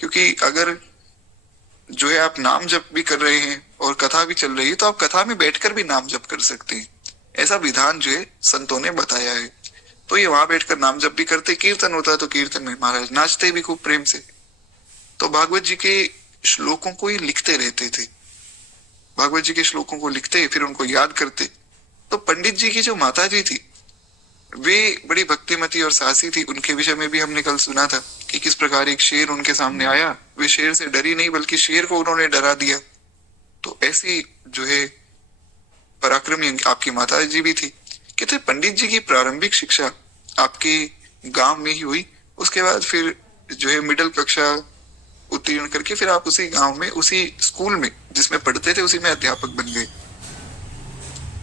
क्योंकि अगर जो है आप नाम जप भी कर रहे हैं और कथा भी चल रही है तो आप कथा में बैठकर भी नाम जप कर सकते हैं। ऐसा विधान जो है संतों ने बताया है। तो ये वहां बैठकर नाम जप भी करते, कीर्तन होता तो कीर्तन में महाराज नाचते भी खूब प्रेम से। तो भागवत जी के श्लोकों को ये लिखते रहते थे, भागवत जी के श्लोकों को लिखते फिर उनको याद करते। तो पंडित जी की जो माता जी थी वे बड़ी भक्तिमती और साहसी थी। उनके विषय में भी हमने कल सुना था कि किस प्रकार एक शेर उनके सामने आया, वे शेर से डरी नहीं बल्कि शेर को उन्होंने डरा दिया। तो ऐसी जो है पराक्रमी आपकी माता जी भी थी। कहते पंडित जी की प्रारंभिक शिक्षा आपके गांव में ही हुई, उसके बाद फिर जो है मिडिल कक्षा उत्तीर्ण करके फिर आप उसी गांव में उसी स्कूल में जिसमें पढ़ते थे उसी में अध्यापक बन गए।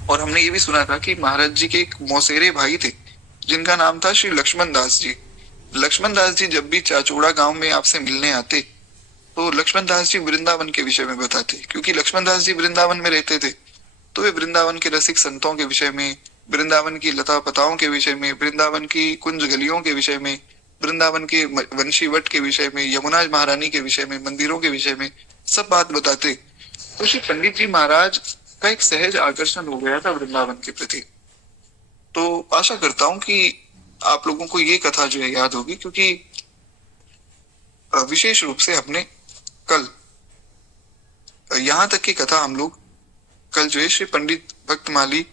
और हमने ये भी सुना था कि महाराज जी के एक मौसेरे भाई थे जिनका नाम था श्री लक्ष्मण दास जी। लक्ष्मण दास जी जब भी चाचौड़ा गांव में आपसे मिलने आते तो लक्ष्मण दास जी वृंदावन के विषय में बताते, क्योंकि लक्ष्मण दास जी वृंदावन में रहते थे। तो वे वृंदावन के रसिक संतों के विषय में, वृंदावन की लता पताओं के विषय में, वृंदावन की कुंज गलियों के विषय में, वृंदावन के वंशी वट के विषय में, यमुना महारानी के विषय में, मंदिरों के विषय में सब बात बताते। तो श्री पंडित जी महाराज का एक सहज आकर्षण हो गया था वृंदावन के प्रति। तो आशा करता हूं कि आप लोगों को ये कथा जो है याद होगी, क्योंकि विशेष रूप से हमने कल यहाँ तक की कथा हम लोग कल जो है श्री पंडित भक्तमाली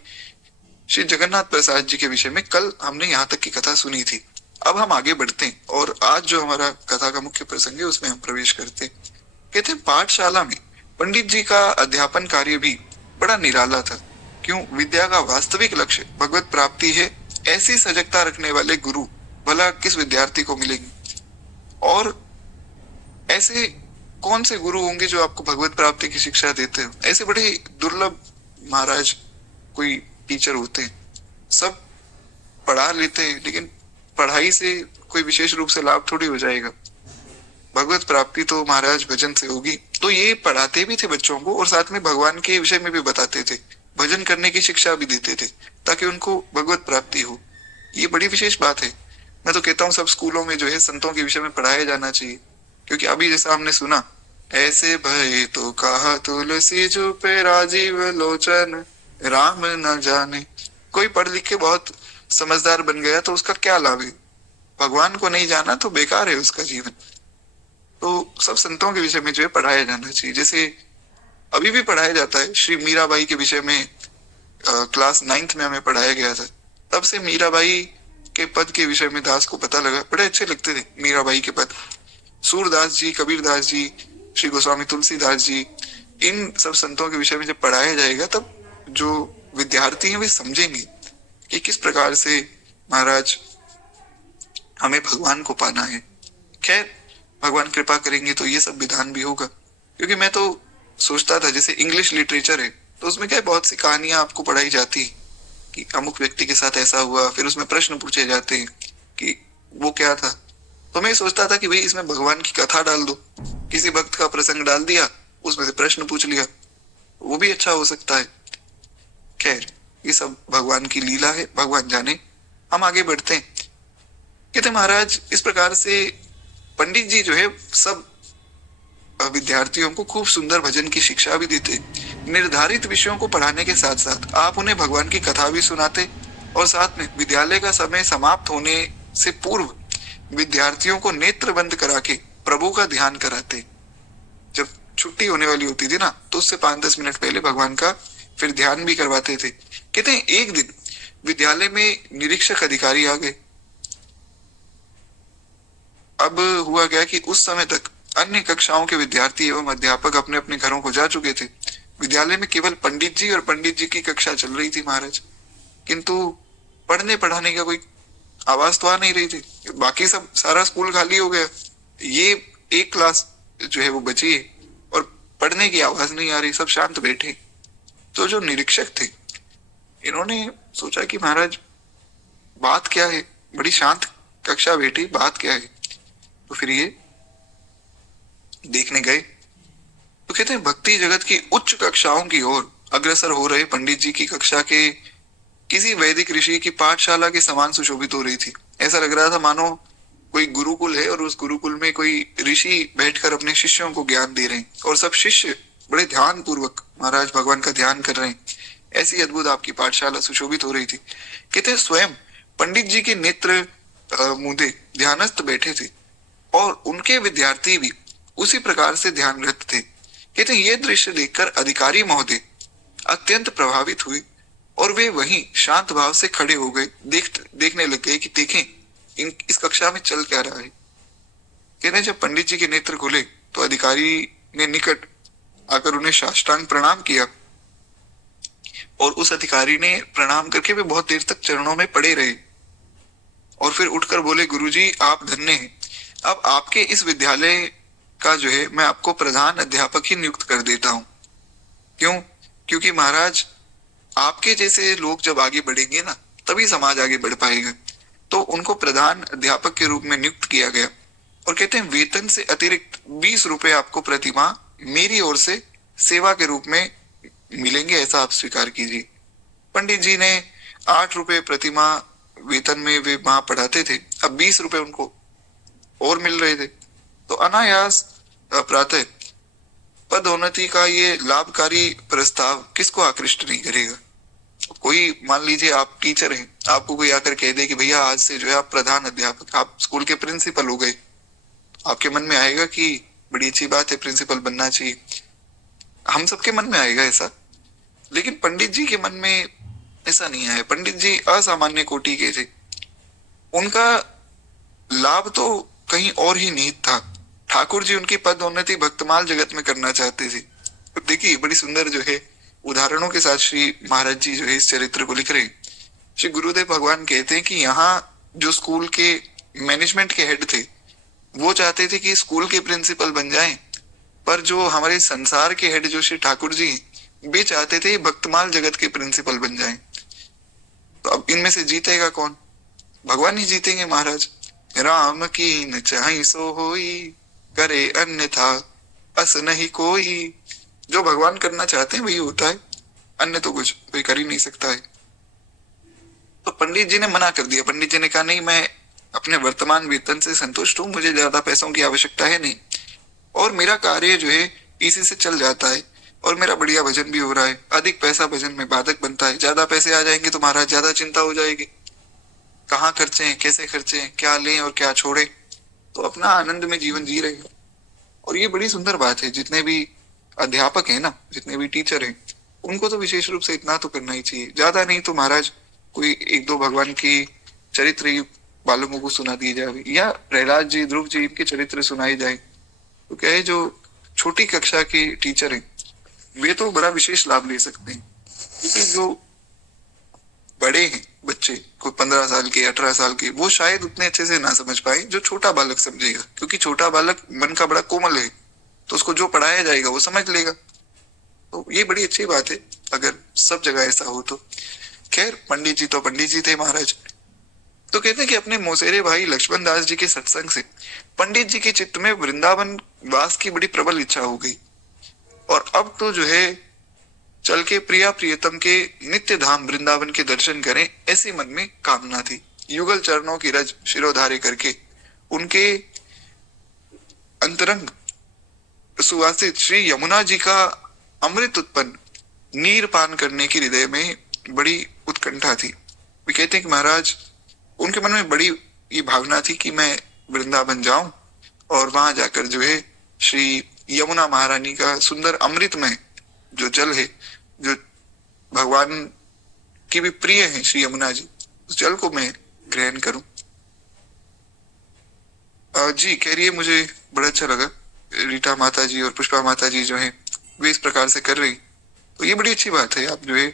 श्री जगन्नाथ प्रसाद जी के विषय में कल हमने यहाँ तक की कथा सुनी थी। अब हम आगे बढ़ते हैं और आज जो हमारा कथा का मुख्य प्रसंग है उसमें हम प्रवेश करते हैं। कहते हैं पाठशाला में पंडित जी का अध्यापन कार्य भी बड़ा निराला था। क्यों? विद्या का वास्तविक लक्ष्य भगवत प्राप्ति है, ऐसी सजगता रखने वाले गुरु भला किस विद्यार्थी को मिलेंगे। और ऐसे कौन से गुरु होंगे जो आपको भगवत प्राप्ति की शिक्षा देते हो? ऐसे बड़े दुर्लभ महाराज कोई टीचर होते हैं। सब पढ़ा लेते हैं लेकिन पढ़ाई से कोई विशेष रूप से लाभ थोड़ी हो जाएगा। भगवत प्राप्ति तो महाराज भजन से होगी। तो ये पढ़ाते भी थे बच्चों को और साथ में भगवान के विषय में भी बताते थे, भजन करने की शिक्षा भी देते थे ताकि उनको भगवत प्राप्ति हो। ये बड़ी विशेष बात है। मैं तो कहता हूँ सब स्कूलों में जो है संतों के विषय में पढ़ाया जाना चाहिए, क्योंकि अभी जैसा हमने सुना, ऐसे भय तो कहा तुलसी जो पे राजीव लोचन राम न जाने। कोई पढ़ लिख के बहुत समझदार बन गया तो उसका क्या लाभ है? भगवान को नहीं जाना तो बेकार है उसका जीवन। तो सब संतों के विषय में जो है पढ़ाया जाना चाहिए। जैसे अभी भी पढ़ाया जाता है, श्री मीराबाई के विषय में क्लास 9th में हमें पढ़ाया गया था। तब से मीराबाई के पद के विषय में दास को पता लगा, बड़े अच्छे लगते थे मीराबाई के पद। सूरदास जी, कबीर दास जी, श्री गोस्वामी तुलसीदास जी, इन सब संतों के विषय में जब पढ़ाया जाएगा तब जो विद्यार्थी हैं वे समझेंगे कि किस प्रकार से महाराज हमें भगवान को पाना है। खैर भगवान कृपा करेंगे तो ये सब विधान भी होगा। क्योंकि मैं तो सोचता था जैसे इंग्लिश लिटरेचर है तो उसमें क्या बहुत सी कहानियां आपको पढ़ाई जाती कि अमुक व्यक्ति के साथ ऐसा हुआ, फिर उसमें प्रश्न पूछे जाते हैं कि वो क्या था। तो मैं सोचता था कि भाई इसमें भगवान की कथा डाल दो, किसी भक्त का प्रसंग डाल दिया, उसमें से प्रश्न पूछ लिया, वो भी अच्छा हो सकता है। खैर ये सब भगवान की लीला है, भगवान जाने। हम आगे बढ़ते हैं। कहते महाराज इस प्रकार से पंडित जी जो है सब विद्यार्थियों को खूब सुंदर भजन की शिक्षा भी देते। निर्धारित विषयों को पढ़ाने के साथ साथ आप उन्हें भगवान की कथा भी सुनाते और साथ में विद्यालय का समय समाप्त होने से पूर्व विद्यार्थियों को नेत्र बंद करा के प्रभु का ध्यान कराते। जब छुट्टी होने वाली होती थी ना तो उससे 5-10 मिनट पहले भगवान का फिर ध्यान भी करवाते थे। कहते हैं एक दिन विद्यालय में निरीक्षक अधिकारी आ गए। अब हुआ क्या कि उस समय तक अन्य कक्षाओं के विद्यार्थी एवं अध्यापक अपने अपने घरों को जा चुके थे। विद्यालय में केवल पंडित जी और पंडित जी की कक्षा चल रही थी महाराज, किंतु पढ़ने पढ़ाने का कोई आवाज तो आ नहीं रही थी। बाकी सब सारा स्कूल खाली हो गया, ये एक क्लास जो है वो बची है और पढ़ने की आवाज नहीं आ रही, सब शांत बैठे। तो जो निरीक्षक थे इन्होंने सोचा कि महाराज बात क्या है, बड़ी शांत कक्षा बैठी, बात क्या है। तो फिर ये देखने गए तो कहते हैं भक्ति जगत की उच्च कक्षाओं की ओर अग्रसर हो रहे पंडित जी की कक्षा के किसी वैदिक ऋषि की पाठशाला के समान सुशोभित हो रही थी। ऐसा लग रहा था मानो कोई गुरुकुल है और उस गुरुकुल में कोई ऋषि बैठकर अपने शिष्यों को ज्ञान दे रहे हैं और सब शिष्य बड़े ध्यान पूर्वक महाराज भगवान का ध्यान कर रहे हैं। ऐसी अद्भुत आपकी पाठशाला सुशोभित हो रही थी। कहते हैं स्वयं पंडित जी के नेत्र मूंदे ध्यानस्थ बैठे थे और उनके विद्यार्थी भी उसी प्रकार से ध्यानरत थे। कहते हैं यह दृश्य देखकर अधिकारी महोदय अत्यंत प्रभावित हुए और वे वहीं शांत भाव से खड़े हो गए, देखने लग गए कि देखें इस कक्षा में चल क्या रहा है। कहते हैं जब पंडित जी के नेत्र खुले तो अधिकारी ने निकट आकर उन्हें साष्टांग प्रणाम किया और उस अधिकारी ने प्रणाम करके वे बहुत देर तक चरणों में पड़े रहे और फिर उठकर बोले, गुरुजी आप धन्य हैं, अब आपके इस विद्यालय का जो है मैं आपको प्रधान अध्यापक ही नियुक्त कर देता हूँ। क्यों? क्योंकि महाराज आपके जैसे लोग जब आगे बढ़ेंगे ना तभी समाज आगे बढ़ पाएगा। तो उनको प्रधान अध्यापक के रूप में नियुक्त किया गया और कहते हैं वेतन से अतिरिक्त 20 रुपए आपको प्रतिमाह मेरी ओर से सेवा के रूप में मिलेंगे, ऐसा आप स्वीकार कीजिए। पंडित जी ने 8 रुपए प्रतिमाह वेतन में वे वहां पढ़ाते थे, अब 20 रुपए उनको और मिल रहे थे। तो अनायास प्रातः पदोन्नति का ये लाभकारी प्रस्ताव किसको आकृष्ट नहीं करेगा। कोई मान लीजिए आप टीचर हैं, आपको कोई आकर कह दे कि भैया आज से जो है आप प्रधान अध्यापक, आप स्कूल के प्रिंसिपल हो गए, आपके मन में आएगा कि बड़ी अच्छी बात है, प्रिंसिपल बनना चाहिए। हम सबके मन में आएगा ऐसा, लेकिन पंडित जी के मन में ऐसा नहीं आया। पंडित जी असामान्य कोटि के थे, उनका लाभ तो कहीं और ही निहित था। ठाकुर जी उनकी पदोन्नति भक्तमाल जगत में करना चाहते थे। तो देखिए बड़ी सुंदर जो है उदाहरणों के साथ श्री महाराज जी जो है इस चरित्र को लिख रहे हैं। श्री गुरुदेव भगवान कहते हैं कि यहाँ जो स्कूल के मैनेजमेंट के हेड थे वो चाहते थे कि स्कूल के प्रिंसिपल बन जाएं, पर जो हमारे संसार के हेड जो श्री ठाकुर जी वे चाहते थे भक्तमाल जगत के प्रिंसिपल बन जाएं। तो अब इनमें से जीतेगा कौन? भगवान ही जीतेंगे महाराज। राम की न चाहि सो होई, करे अन्यथा अस नहीं कोई। जो भगवान करना चाहते हैं वही होता है, अन्य तो कुछ कोई कर ही नहीं सकता है। तो पंडित जी ने मना कर दिया। पंडित जी ने कहा नहीं, मैं अपने वर्तमान वेतन से संतुष्ट हूँ, मुझे ज्यादा पैसों की आवश्यकता है नहीं, और मेरा कार्य जो है इसी से चल जाता है और मेरा बढ़िया भजन भी हो रहा है। अधिक पैसा भजन में बाधक बनता है, ज्यादा पैसे आ जाएंगे तो महाराज ज्यादा चिंता हो जाएगी, कहाँ खर्चे, कैसे खर्चे, क्या लें और क्या छोड़े। तो अपना आनंद में जीवन जी रहे हैं। और ये बड़ी सुंदर बात है, जितने भी अध्यापक है ना, जितने भी टीचर हैं, उनको तो विशेष रूप से इतना तो करना ही चाहिए। ज्यादा नहीं तो महाराज कोई 1-2 भगवान की चरित्र बालकों को सुना दिए जाए, या प्रहलाद जी, ध्रुव जी, इनके चरित्र सुनाए जाए। तो क्या है, जो छोटी कक्षा के टीचर हैं वे तो बड़ा विशेष लाभ ले सकते हैं, क्योंकि जो बड़े हैं बच्चे, कोई 15 साल के, 18 साल के, वो शायद उतने अच्छे से ना समझ पाए जो छोटा बालक समझेगा, क्योंकि छोटा बालक मन का बड़ा कोमल है, तो उसको जो पढ़ाया जाएगा वो समझ लेगा। तो ये बड़ी अच्छी बात है अगर सब जगह ऐसा हो तो। खैर पंडित जी तो पंडित जी थे महाराज। तो कहते हैं कि अपने मौसेरे भाई लक्ष्मण दास जी के सत्संग से पंडित जी के चित्त में वृंदावन वास की बड़ी प्रबल इच्छा हो गई, और अब तो जो है चल के प्रिया प्रियतम के नित्य धाम वृंदावन के दर्शन करें, ऐसी मन में कामना थी। युगल चरणों की रज शिरोधार्य करके उनके अंतरंग सुवासित श्री यमुना जी का अमृत उत्पन्न नीर पान करने की हृदय में बड़ी उत्कंठा थी। वे कहते हैं कि महाराज उनके मन में बड़ी ये भावना थी कि मैं वृंदावन जाऊं और वहां जाकर जो है श्री यमुना महारानी का सुंदर अमृतमय जो जल है, जो भगवान की भी प्रिय है श्री यमुना जी, उस जल को मैं ग्रहण करूं। जी कह रही है, मुझे बड़ा अच्छा लगा रीटा माता जी और पुष्पा माता जी जो है वे इस प्रकार से कर रही, तो ये बड़ी अच्छी बात है। आप जो है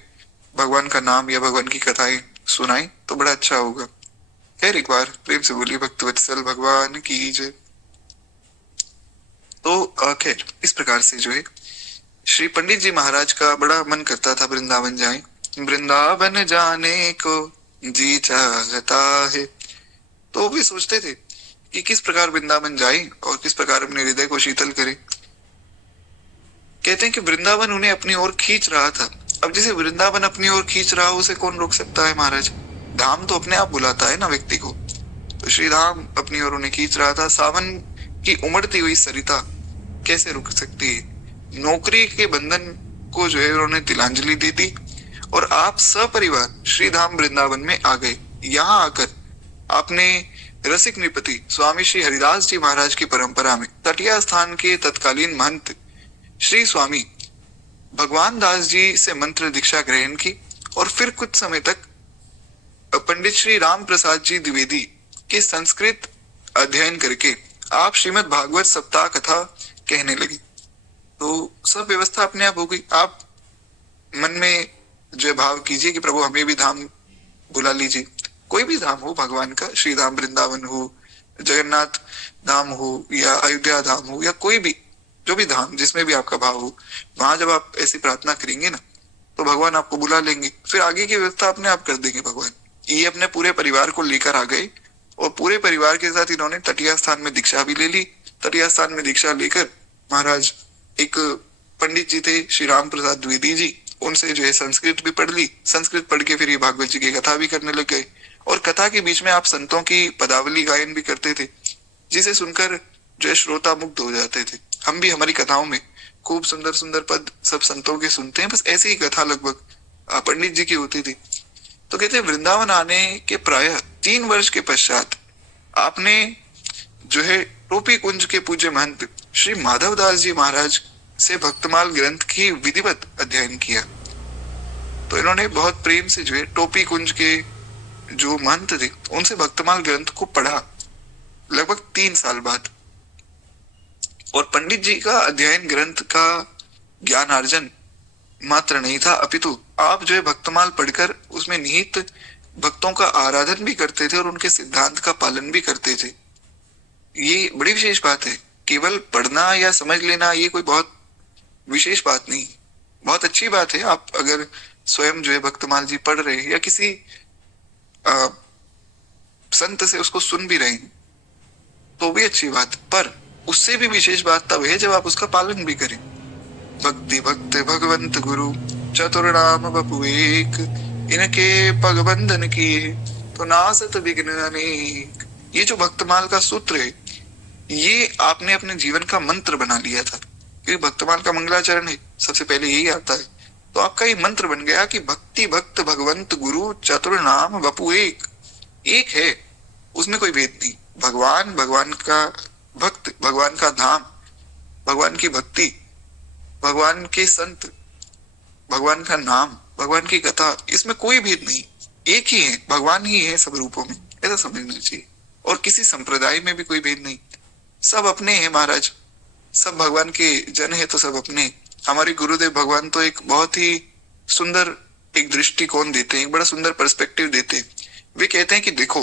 भगवान का नाम या भगवान की कथाएं सुनाई तो बड़ा अच्छा होगा। खैर एक बार प्रेम से बोलिए भक्तवत्सल भगवान की जय। तो खैर इस प्रकार से जो है श्री पंडित जी महाराज का बड़ा मन करता था वृंदावन जाए, वृंदावन जाने को जी चाहता है। तो वे सोचते थे कि किस प्रकार वृंदावन जाए और किस प्रकार अपने हृदय को शीतल करे। कहते हैं कि वृंदावन उन्हें अपनी ओर खींच रहा था। अब जैसे वृंदावन अपनी ओर खींच रहा हो उसे कौन रोक सकता है महाराज? धाम तो अपने आप बुलाता है ना व्यक्ति को। तो श्री धाम अपनी ओर उन्हें खींच रहा था। सावन की उमड़ती हुई सरिता कैसे रुक सकती है? नौकरी के बंधन को जो है उन्होंने तिलांजलि दे दी और आप सपरिवार श्री धाम वृंदावन में आ गए। यहाँ आकर आपने रसिक नृपति स्वामी श्री हरिदास जी महाराज की परंपरा में तटिया स्थान के तत्कालीन महंत श्री स्वामी भगवान दास जी से मंत्र दीक्षा ग्रहण की और फिर कुछ समय तक पंडित श्री राम प्रसाद जी द्विवेदी के संस्कृत अध्ययन करके आप श्रीमद् भागवत सप्ताह कथा कहने लगे। तो सब व्यवस्था अपने आप हो गई। आप मन में जो भाव कीजिए कि प्रभु हमें भी धाम बुला लीजिए, कोई भी धाम हो भगवान का, श्री धाम वृंदावन हो, जगन्नाथ धाम हो या अयोध्या धाम हो या कोई भी जो भी धाम जिसमें भी आपका भाव हो, वहां जब आप ऐसी प्रार्थना करेंगे ना तो भगवान आपको बुला लेंगे। फिर आगे की व्यवस्था अपने आप कर देंगे भगवान। ये अपने पूरे परिवार को लेकर आ गए और पूरे परिवार के साथ इन्होंने तटिया स्थान में दीक्षा भी ले ली। तटिया स्थान में दीक्षा लेकर महाराज एक पंडित जी थे श्री राम प्रसाद द्विवेदी जी, उनसे जो है संस्कृत भी पढ़ ली। संस्कृत पढ़ के फिर ये भागवत जी की कथा भी करने लग गए और कथा के बीच में आप संतों की पदावली गायन भी करते थे, जिसे सुनकर जो है श्रोता मुग्ध हो जाते थे। हम भी हमारी कथाओं में खूब सुंदर सुंदर पद सब संतों के सुनते हैं, बस ऐसी ही कथा लगभग पंडित जी की होती थी। तो कहते हैं वृंदावन आने के प्रायः 3 वर्ष के पश्चात आपने जो है टोपी कुंज के पूज्य महंत श्री माधव दास जी महाराज से भक्तमाल ग्रंथ की विधिवत अध्ययन किया। तो इन्होंने बहुत प्रेम से जो है टोपी कुंज के जो महंत थे उनसे भक्तमाल ग्रंथ को पढ़ा लगभग 3 साल बाद। और पंडित जी का अध्ययन ग्रंथ का ज्ञानार्जन मात्र नहीं था, अपितु आप जो है भक्तमाल पढ़कर उसमें निहित भक्तों का आराधन भी करते थे और उनके सिद्धांत का पालन भी करते थे। ये बड़ी विशेष बात है। केवल पढ़ना या समझ लेना ये कोई बहुत विशेष बात नहीं, बहुत अच्छी बात है। आप अगर स्वयं जो है भक्तमाल जी पढ़ रहे हैं या किसी संत से उसको सुन भी रहे हैं तो भी अच्छी बात, पर उससे भी विशेष बात तब है जब आप उसका पालन भी करें। भक्ति भक्त भगवंत गुरु चतुर्नाम बपु एक, इनके पग बंधन किए तो नासत विघ्न अनेक। ये जो भक्तमाल का सूत्र है ये आपने अपने जीवन का मंत्र बना लिया था, क्योंकि भक्तमाल का मंगलाचरण है, सबसे पहले यही आता है। तो आपका ये मंत्र बन गया कि भक्ति भक्त भगवंत गुरु चतुर्नाम बपु एक। एक है, उसमें कोई भेद नहीं। भगवान, भगवान का भक्त, भगवान का धाम, भगवान की भक्ति, भगवान के संत, भगवान का नाम, भगवान की कथा, इसमें कोई भेद नहीं। एक ही है, भगवान ही है सब रूपों में, ऐसा समझना चाहिए। और किसी संप्रदाय में भी कोई भेद नहीं, सब अपने हैं महाराज, सब भगवान के जन है तो सब अपने। हमारे गुरुदेव भगवान तो एक बहुत ही सुंदर एक दृष्टिकोण देते हैं, एक बड़ा सुंदर पर्सपेक्टिव देते हैं। वे कहते हैं कि देखो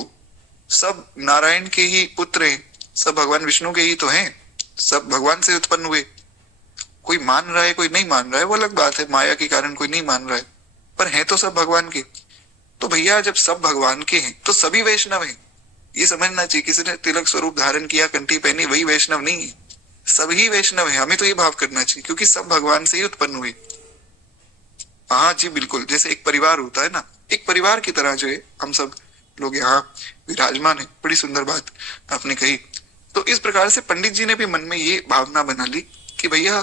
सब नारायण के ही पुत्र हैं, सब भगवान विष्णु के ही तो हैं, सब भगवान से उत्पन्न हुए। कोई मान रहा है कोई नहीं मान रहा है वो अलग बात है, माया के कारण कोई नहीं मान रहा है, पर है तो सब भगवान के। तो भैया जब सब भगवान के हैं तो सभी वैष्णव हैं, ये समझना चाहिए। किसी ने तिलक स्वरूप धारण किया, कंठी पहनी, वही वैष्णव नहीं है, सभी वैष्णव है। हमें तो ये भाव करना चाहिए क्योंकि सब भगवान से ही उत्पन्न हुए। हाँ जी बिल्कुल, जैसे एक परिवार होता है ना, एक परिवार की तरह जो है हम सब लोग यहाँ विराजमान है। बड़ी सुंदर बात आपने कही। तो इस प्रकार से पंडित जी ने भी मन में ये भावना बना ली कि भैया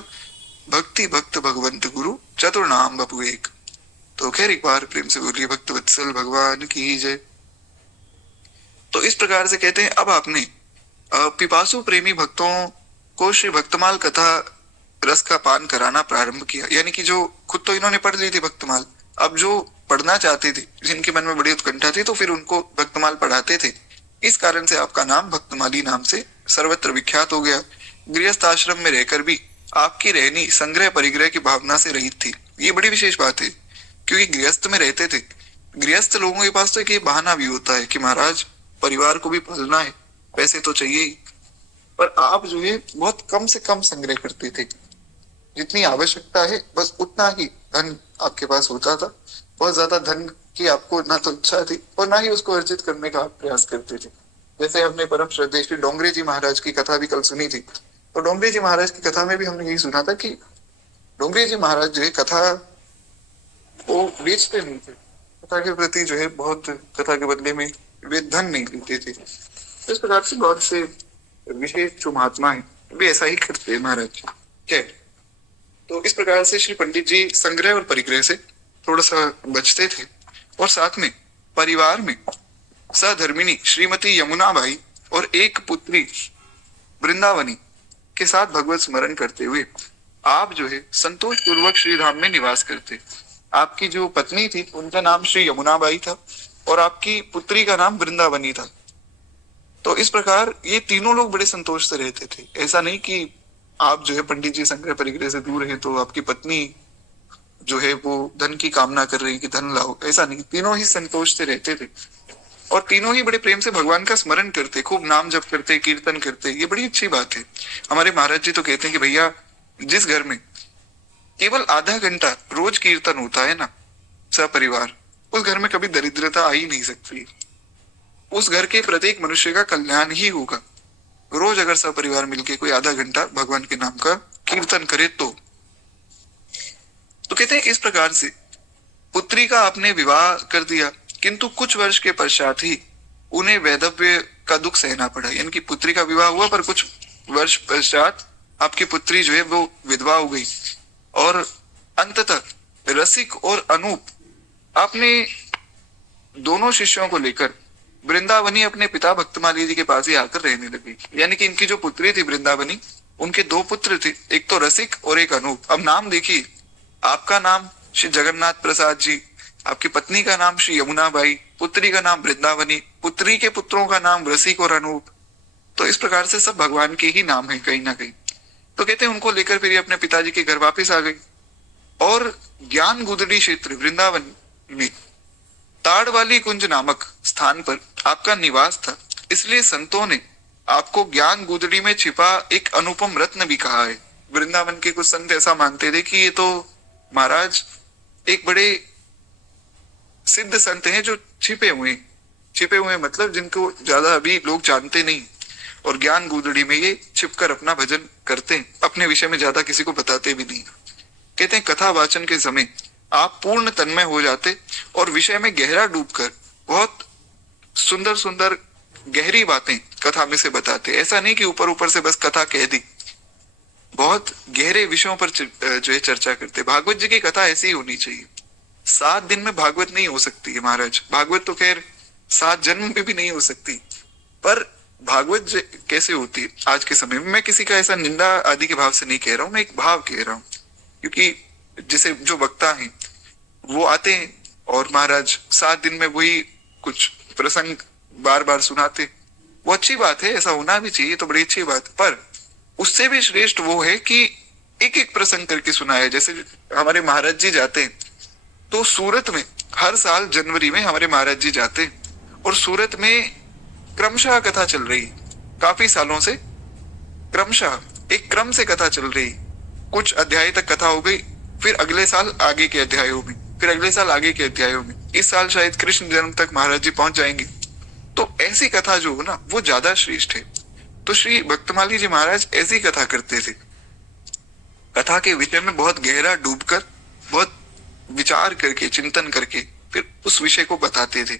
भक्ति भक्त भगवंत गुरु चतुर्नाम बपु एक। तो खैर एक बार प्रेम से बोलिए भक्त वत्सल भगवान की जय। तो इस प्रकार से कहते हैं अब आपने पिपासु प्रेमी भक्तों को श्री भक्तमाल कथा रस का पान कराना प्रारंभ किया। यानी कि जो खुद तो इन्होंने पढ़ ली थी भक्तमाल, अब जो पढ़ना चाहते थे, जिनके मन में बड़ी उत्कंठा थी, तो फिर उनको भक्तमाल पढ़ाते थे। इस कारण से आपका नाम भक्तमाली नाम से सर्वत्र विख्यात हो गया। गृहस्थ आश्रम में रहकर भी आपकी रहनी संग्रह परिग्रह की भावना से रहित थी। ये बड़ी विशेष बात है क्योंकि गृहस्थ में रहते थे। गृहस्थ लोगों के पास तो एक बहाना भी होता है कि महाराज परिवार को भी पालना है, पैसे तो चाहिए ही, पर आप जो है बहुत कम से कम संग्रह करते थे। जितनी आवश्यकता है बस उतना ही धन आपके पास होता था। बहुत ज्यादा धन की आपको ना तो इच्छा थी और ना ही उसको अर्जित करने का आप प्रयास करते थे। जैसे हमने परम श्रद्धेय श्री डोंगरे जी महाराज की कथा भी कल सुनी थी। तो डोंगरे जी महाराज की कथा में भी हमने यही सुना था कि डोंगरे जी महाराज जो है कथा वो बेचते नहीं थे, कथा के प्रति जो है बहुत, कथा के बदले में वे धन नहीं लेते थे। इस प्रकार से बहुत से विशेष जो महात्मा है वे ऐसा ही करते हैं महाराज। क्या तो इस प्रकार से श्री पंडित जी संग्रह और परिग्रह से थोड़ा सा बचते थे। और साथ में परिवार में सहधर्मिणी श्रीमती यमुनाबाई और एक पुत्री वृंदावनी के साथ भगवत स्मरण करते हुए आप जो है संतोष पूर्वक श्री धाम में निवास करते। आपकी जो पत्नी थी उनका नाम श्री यमुनाबाई था और आपकी पुत्री का नाम वृंदावनी था। तो इस प्रकार ये तीनों लोग बड़े संतोष से रहते थे। ऐसा नहीं कि आप जो है पंडित जी संग्रह परिग्रह से दूर है तो आपकी पत्नी जो है वो धन की कामना कर रही कि धन लाओ, ऐसा नहीं। तीनों ही संतोष से रहते थे और तीनों ही बड़े प्रेम से भगवान का स्मरण करते, खूब नाम जप करते, कीर्तन करते। ये बड़ी अच्छी बात है। हमारे महाराज जी तो कहते हैं कि भैया जिस घर में केवल आधा घंटा रोज कीर्तन होता है ना सपरिवार, उस घर में कभी दरिद्रता आ ही नहीं सकती। उस घर के प्रत्येक मनुष्य का कल्याण ही होगा। रोज अगर सपरिवार मिलके कोई आधा घंटा भगवान के नाम का कीर्तन करे तो कहते हैं इस प्रकार से पुत्री का आपने विवाह कर दिया, किंतु कुछ वर्ष के पश्चात ही उन्हें वैधव्य का दुख सहना पड़ा। यानी कि पुत्री का विवाह हुआ पर कुछ वर्ष पश्चात आपकी पुत्री जो है वो विधवा हो गई और अंततः रसिक और अनूप आपने दोनों शिष्यों को लेकर वृंदावनी अपने पिता भक्तमाली जी के पास ही आकर रहने लगी। यानी कि इनकी जो पुत्री थी वृंदावनी, उनके दो पुत्र थे, एक तो रसिक और एक अनूप। अब नाम देखिए, आपका नाम श्री जगन्नाथ प्रसाद जी, आपकी पत्नी का नाम श्री यमुनाबाई, पुत्री का नाम वृंदावनी, पुत्री के पुत्रों का नाम रसिक और अनूप। तो इस प्रकार से सब भगवान के ही नाम है कहीं ना कहीं। तो कहते हैं उनको लेकर फिर अपने पिताजी के घर वापस आ गई और ज्ञान गुदड़ी क्षेत्र वृंदावन में ताड़ वाली कुंज नामक स्थान पर आपका निवास था। इसलिए संतों ने आपको ज्ञान गुदड़ी में छिपा एक अनुपम रत्न भी कहा है। वृंदावन के कुछ संत ऐसा मानते थे कि ये तो महाराज एक बड़े सिद्ध संत हैं जो छिपे हुए मतलब जिनको ज्यादा अभी लोग जानते नहीं और ज्ञान गुदड़ी में ये छिपकर अपना भजन करते हैं, अपने विषय में ज्यादा किसी को बताते भी नहीं। कहते हैं कथा वाचन के समय आप पूर्ण तन्मय हो जाते और विषय में गहरा डूबकर बहुत सुंदर सुंदर गहरी बातें कथा में से बताते। ऐसा नहीं कि ऊपर ऊपर से बस कथा कह दी, बहुत गहरे विषयों पर जो है चर्चा करते। भागवत जी की कथा ऐसी ही होनी चाहिए। 7 दिन में भागवत नहीं हो सकती है महाराज। भागवत तो खैर 7 जन्म में भी नहीं हो सकती, पर भागवत कैसे होती है आज के समय में। मैं किसी का ऐसा निंदा आदि के भाव से नहीं कह रहा हूं, मैं एक भाव कह रहा हूं। क्योंकि जैसे जो वक्ता हैं वो आते हैं और महाराज 7 दिन में वही कुछ प्रसंग बार बार सुनाते, वो अच्छी बात है, ऐसा होना भी चाहिए, तो बड़ी अच्छी बात। पर उससे भी श्रेष्ठ वो है कि एक एक प्रसंग करके सुनाया। जैसे हमारे महाराज जी जाते हैं तो सूरत में हर साल जनवरी में हमारे महाराज जी जाते हैं और सूरत में क्रमशः कथा चल रही, काफी सालों से क्रमशः एक क्रम से कथा चल रही। कुछ अध्याय तक कथा हो गई, फिर अगले साल आगे के अध्यायों में, फिर अगले साल आगे के अध्यायों में। इस साल शायद कृष्ण जन्म तक महाराज जी पहुंच जाएंगे। तो ऐसी कथा जो हो ना वो ज्यादा श्रेष्ठ है। तो श्री भक्तमाली जी महाराज ऐसी कथा करते थे, कथा के विषय में बहुत गहरा डूबकर, बहुत विचार करके, चिंतन करके फिर उस विषय को बताते थे।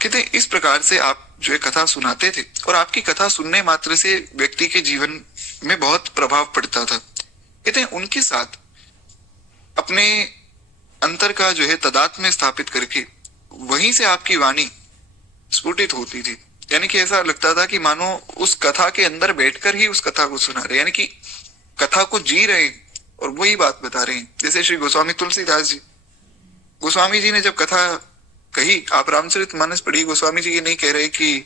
कहते इस प्रकार से आप जो है कथा सुनाते थे और आपकी कथा सुनने मात्र से व्यक्ति के जीवन में बहुत प्रभाव पड़ता था। कहते हैं उनके साथ अपने अंतर का जो है तदात्म्य स्थापित करके वहीं से आपकी वाणी स्फुटित होती थी। यानी कि ऐसा लगता था कि मानो उस कथा के अंदर बैठकर ही उस कथा को सुना रहे, यानी कि कथा को जी रहे हैं और वही बात बता रहे हैं। जैसे श्री गोस्वामी तुलसीदास जी, गोस्वामी जी ने जब कथा कही, आप रामचरितमानस पढ़िए, गोस्वामी जी ये नहीं कह रहे कि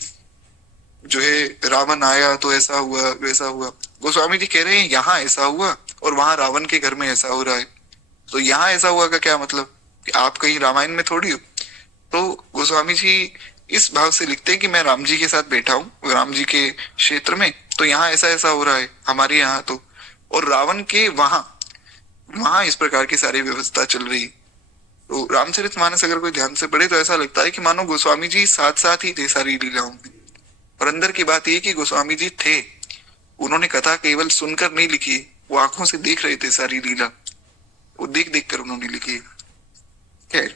जो है रावण आया तो ऐसा हुआ वैसा हुआ। गोस्वामी जी कह रहे हैं यहाँ ऐसा हुआ और वहां रावण के घर में ऐसा हो रहा है। तो यहाँ ऐसा हुआ का क्या मतलब कि आप कहीं रामायण में थोड़ी हो। तो गोस्वामी जी इस भाव से लिखते हैं कि मैं राम जी के साथ बैठा हूँ राम जी के क्षेत्र में, तो यहाँ ऐसा ऐसा हो रहा है हमारे यहाँ तो, और रावण के वहां इस प्रकार की सारी व्यवस्था चल रही। तो रामचरितमानस अगर कोई ध्यान से पढ़े तो ऐसा लगता है कि मानो गोस्वामी जी साथ साथ ही थे सारी लीलाओं में। और अंदर की बात यह कि गोस्वामी जी थे, उन्होंने कथा केवल सुनकर नहीं लिखी, वो आंखों से देख रहे थे सारी लीला, वो देख देख कर उन्होंने लिखी। खैर,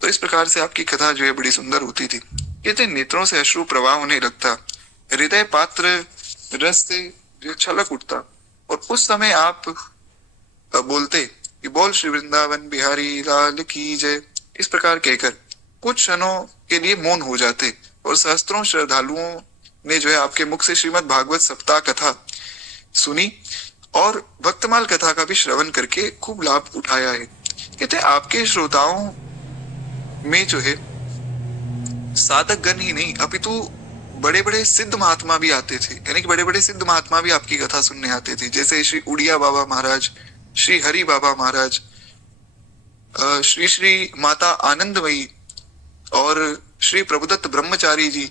तो इस प्रकार से आपकी कथा जो है बड़ी सुंदर होती थी। कहते नेत्रों से अश्रु प्रवाह होने लगता, हृदय पात्र रस से जो छलक उठता, और उस समय आप बोलते कि बोल श्री वृंदावन बिहारी लाल की जय। इस प्रकार कहकर कुछ क्षणों के लिए मौन हो जाते और सहस्त्रों श्रद्धालुओं ने जो है आपके मुख से श्रीमद् भागवत सप्ताह कथा सुनी और भक्तमाल कथा का भी श्रवण करके खूब लाभ उठाया है। कहते हैं आपके श्रोताओं में जो है साधक गण ही नहीं अपितु बड़े बड़े सिद्ध महात्मा भी आते थे, यानी कि बड़े बड़े सिद्ध महात्मा भी आपकी कथा सुनने आते थे, जैसे श्री उड़िया बाबा महाराज, श्री हरि बाबा महाराज, श्री श्री माता आनंदमयी और श्री प्रभुदत्त ब्रह्मचारी जी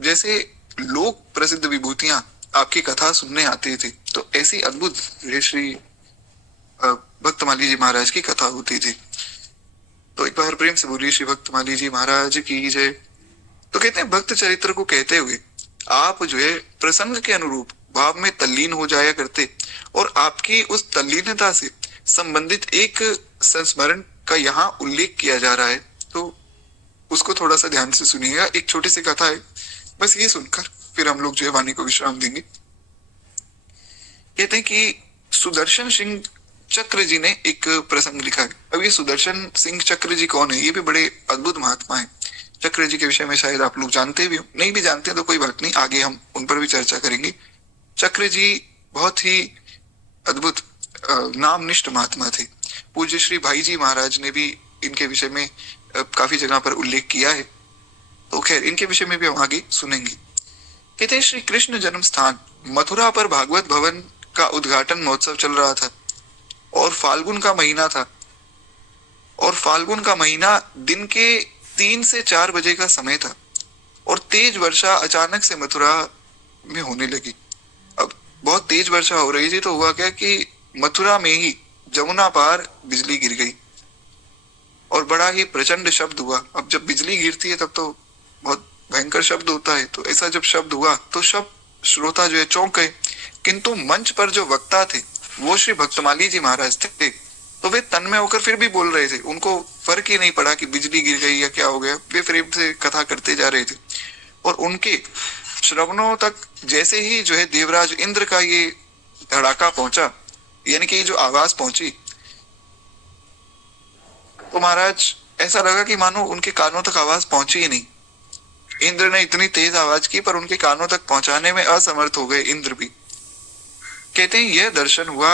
जैसे लोक प्रसिद्ध विभूतियां आपकी कथा सुनने आते थे। तो ऐसी अद्भुत श्री भक्तमाली जी महाराज की कथा होती थी। तो एक बार प्रेम से बोलिए श्री भक्तमाली जी महाराज की जय। तो कहते हैं भक्त चरित्र को कहते हुए आप जो है प्रसंग के अनुरूप भाव में तल्लीन हो जाया करते और आपकी उस तल्लीनता से संबंधित एक संस्मरण का यहाँ उल्लेख किया जा रहा है, तो उसको थोड़ा सा ध्यान से सुनिएगा। एक छोटी सी कथा है, बस ये सुनकर फिर हम लोग जो है वाणी को विश्राम देंगे। कहते हैं कि सुदर्शन सिंह चक्र जी ने एक प्रसंग लिखा है। अब ये सुदर्शन सिंह चक्र जी कौन है? ये भी बड़े अद्भुत महात्मा है। चक्र जी के विषय में शायद आप लोग जानते भी हो, नहीं भी जानते तो कोई बात नहीं, आगे हम उन पर भी चर्चा करेंगे। चक्र जी बहुत ही अद्भुत नामनिष्ठ महात्मा थे। पूज्य श्री भाई जी महाराज ने भी इनके विषय में काफी जगह पर उल्लेख किया है, तो खैर इनके विषय में भी हम आगे सुनेंगे। कहते हैं श्री कृष्ण जन्म स्थान मथुरा पर भागवत भवन का उद्घाटन महोत्सव चल रहा था और फाल्गुन का महीना था और फाल्गुन का महीना दिन के 3 से 4 बजे का समय था और तेज वर्षा अचानक से मथुरा में होने लगी। अब बहुत तेज वर्षा हो रही थी, तो हुआ क्या कि मथुरा में ही जमुना पार बिजली गिर गई और बड़ा ही प्रचंड शब्द हुआ। अब जब बिजली गिरती है तब तो बहुत भयंकर शब्द होता है, तो ऐसा जब शब्द हुआ तो सब श्रोता जो है चौंक गए, किंतु मंच पर जो वक्ता थे वो श्री भक्तमाली जी महाराज थे, तो वे तन्मय होकर फिर भी बोल रहे थे। उनको फर्क ही नहीं पड़ा कि बिजली गिर गई या क्या हो गया, वे प्रेम से कथा करते जा रहे थे। और उनके श्रवणों तक जैसे ही जो है देवराज इंद्र का ये धड़ाका पहुंचा, यानी कि जो आवाज पहुंची, तो महाराज ऐसा लगा कि मानो उनके कानों तक आवाज पहुंची ही नहीं। इंद्र ने इतनी तेज आवाज की पर उनके कानों तक पहुंचाने में असमर्थ हो गए इंद्र भी। कहते हैं यह दर्शन हुआ,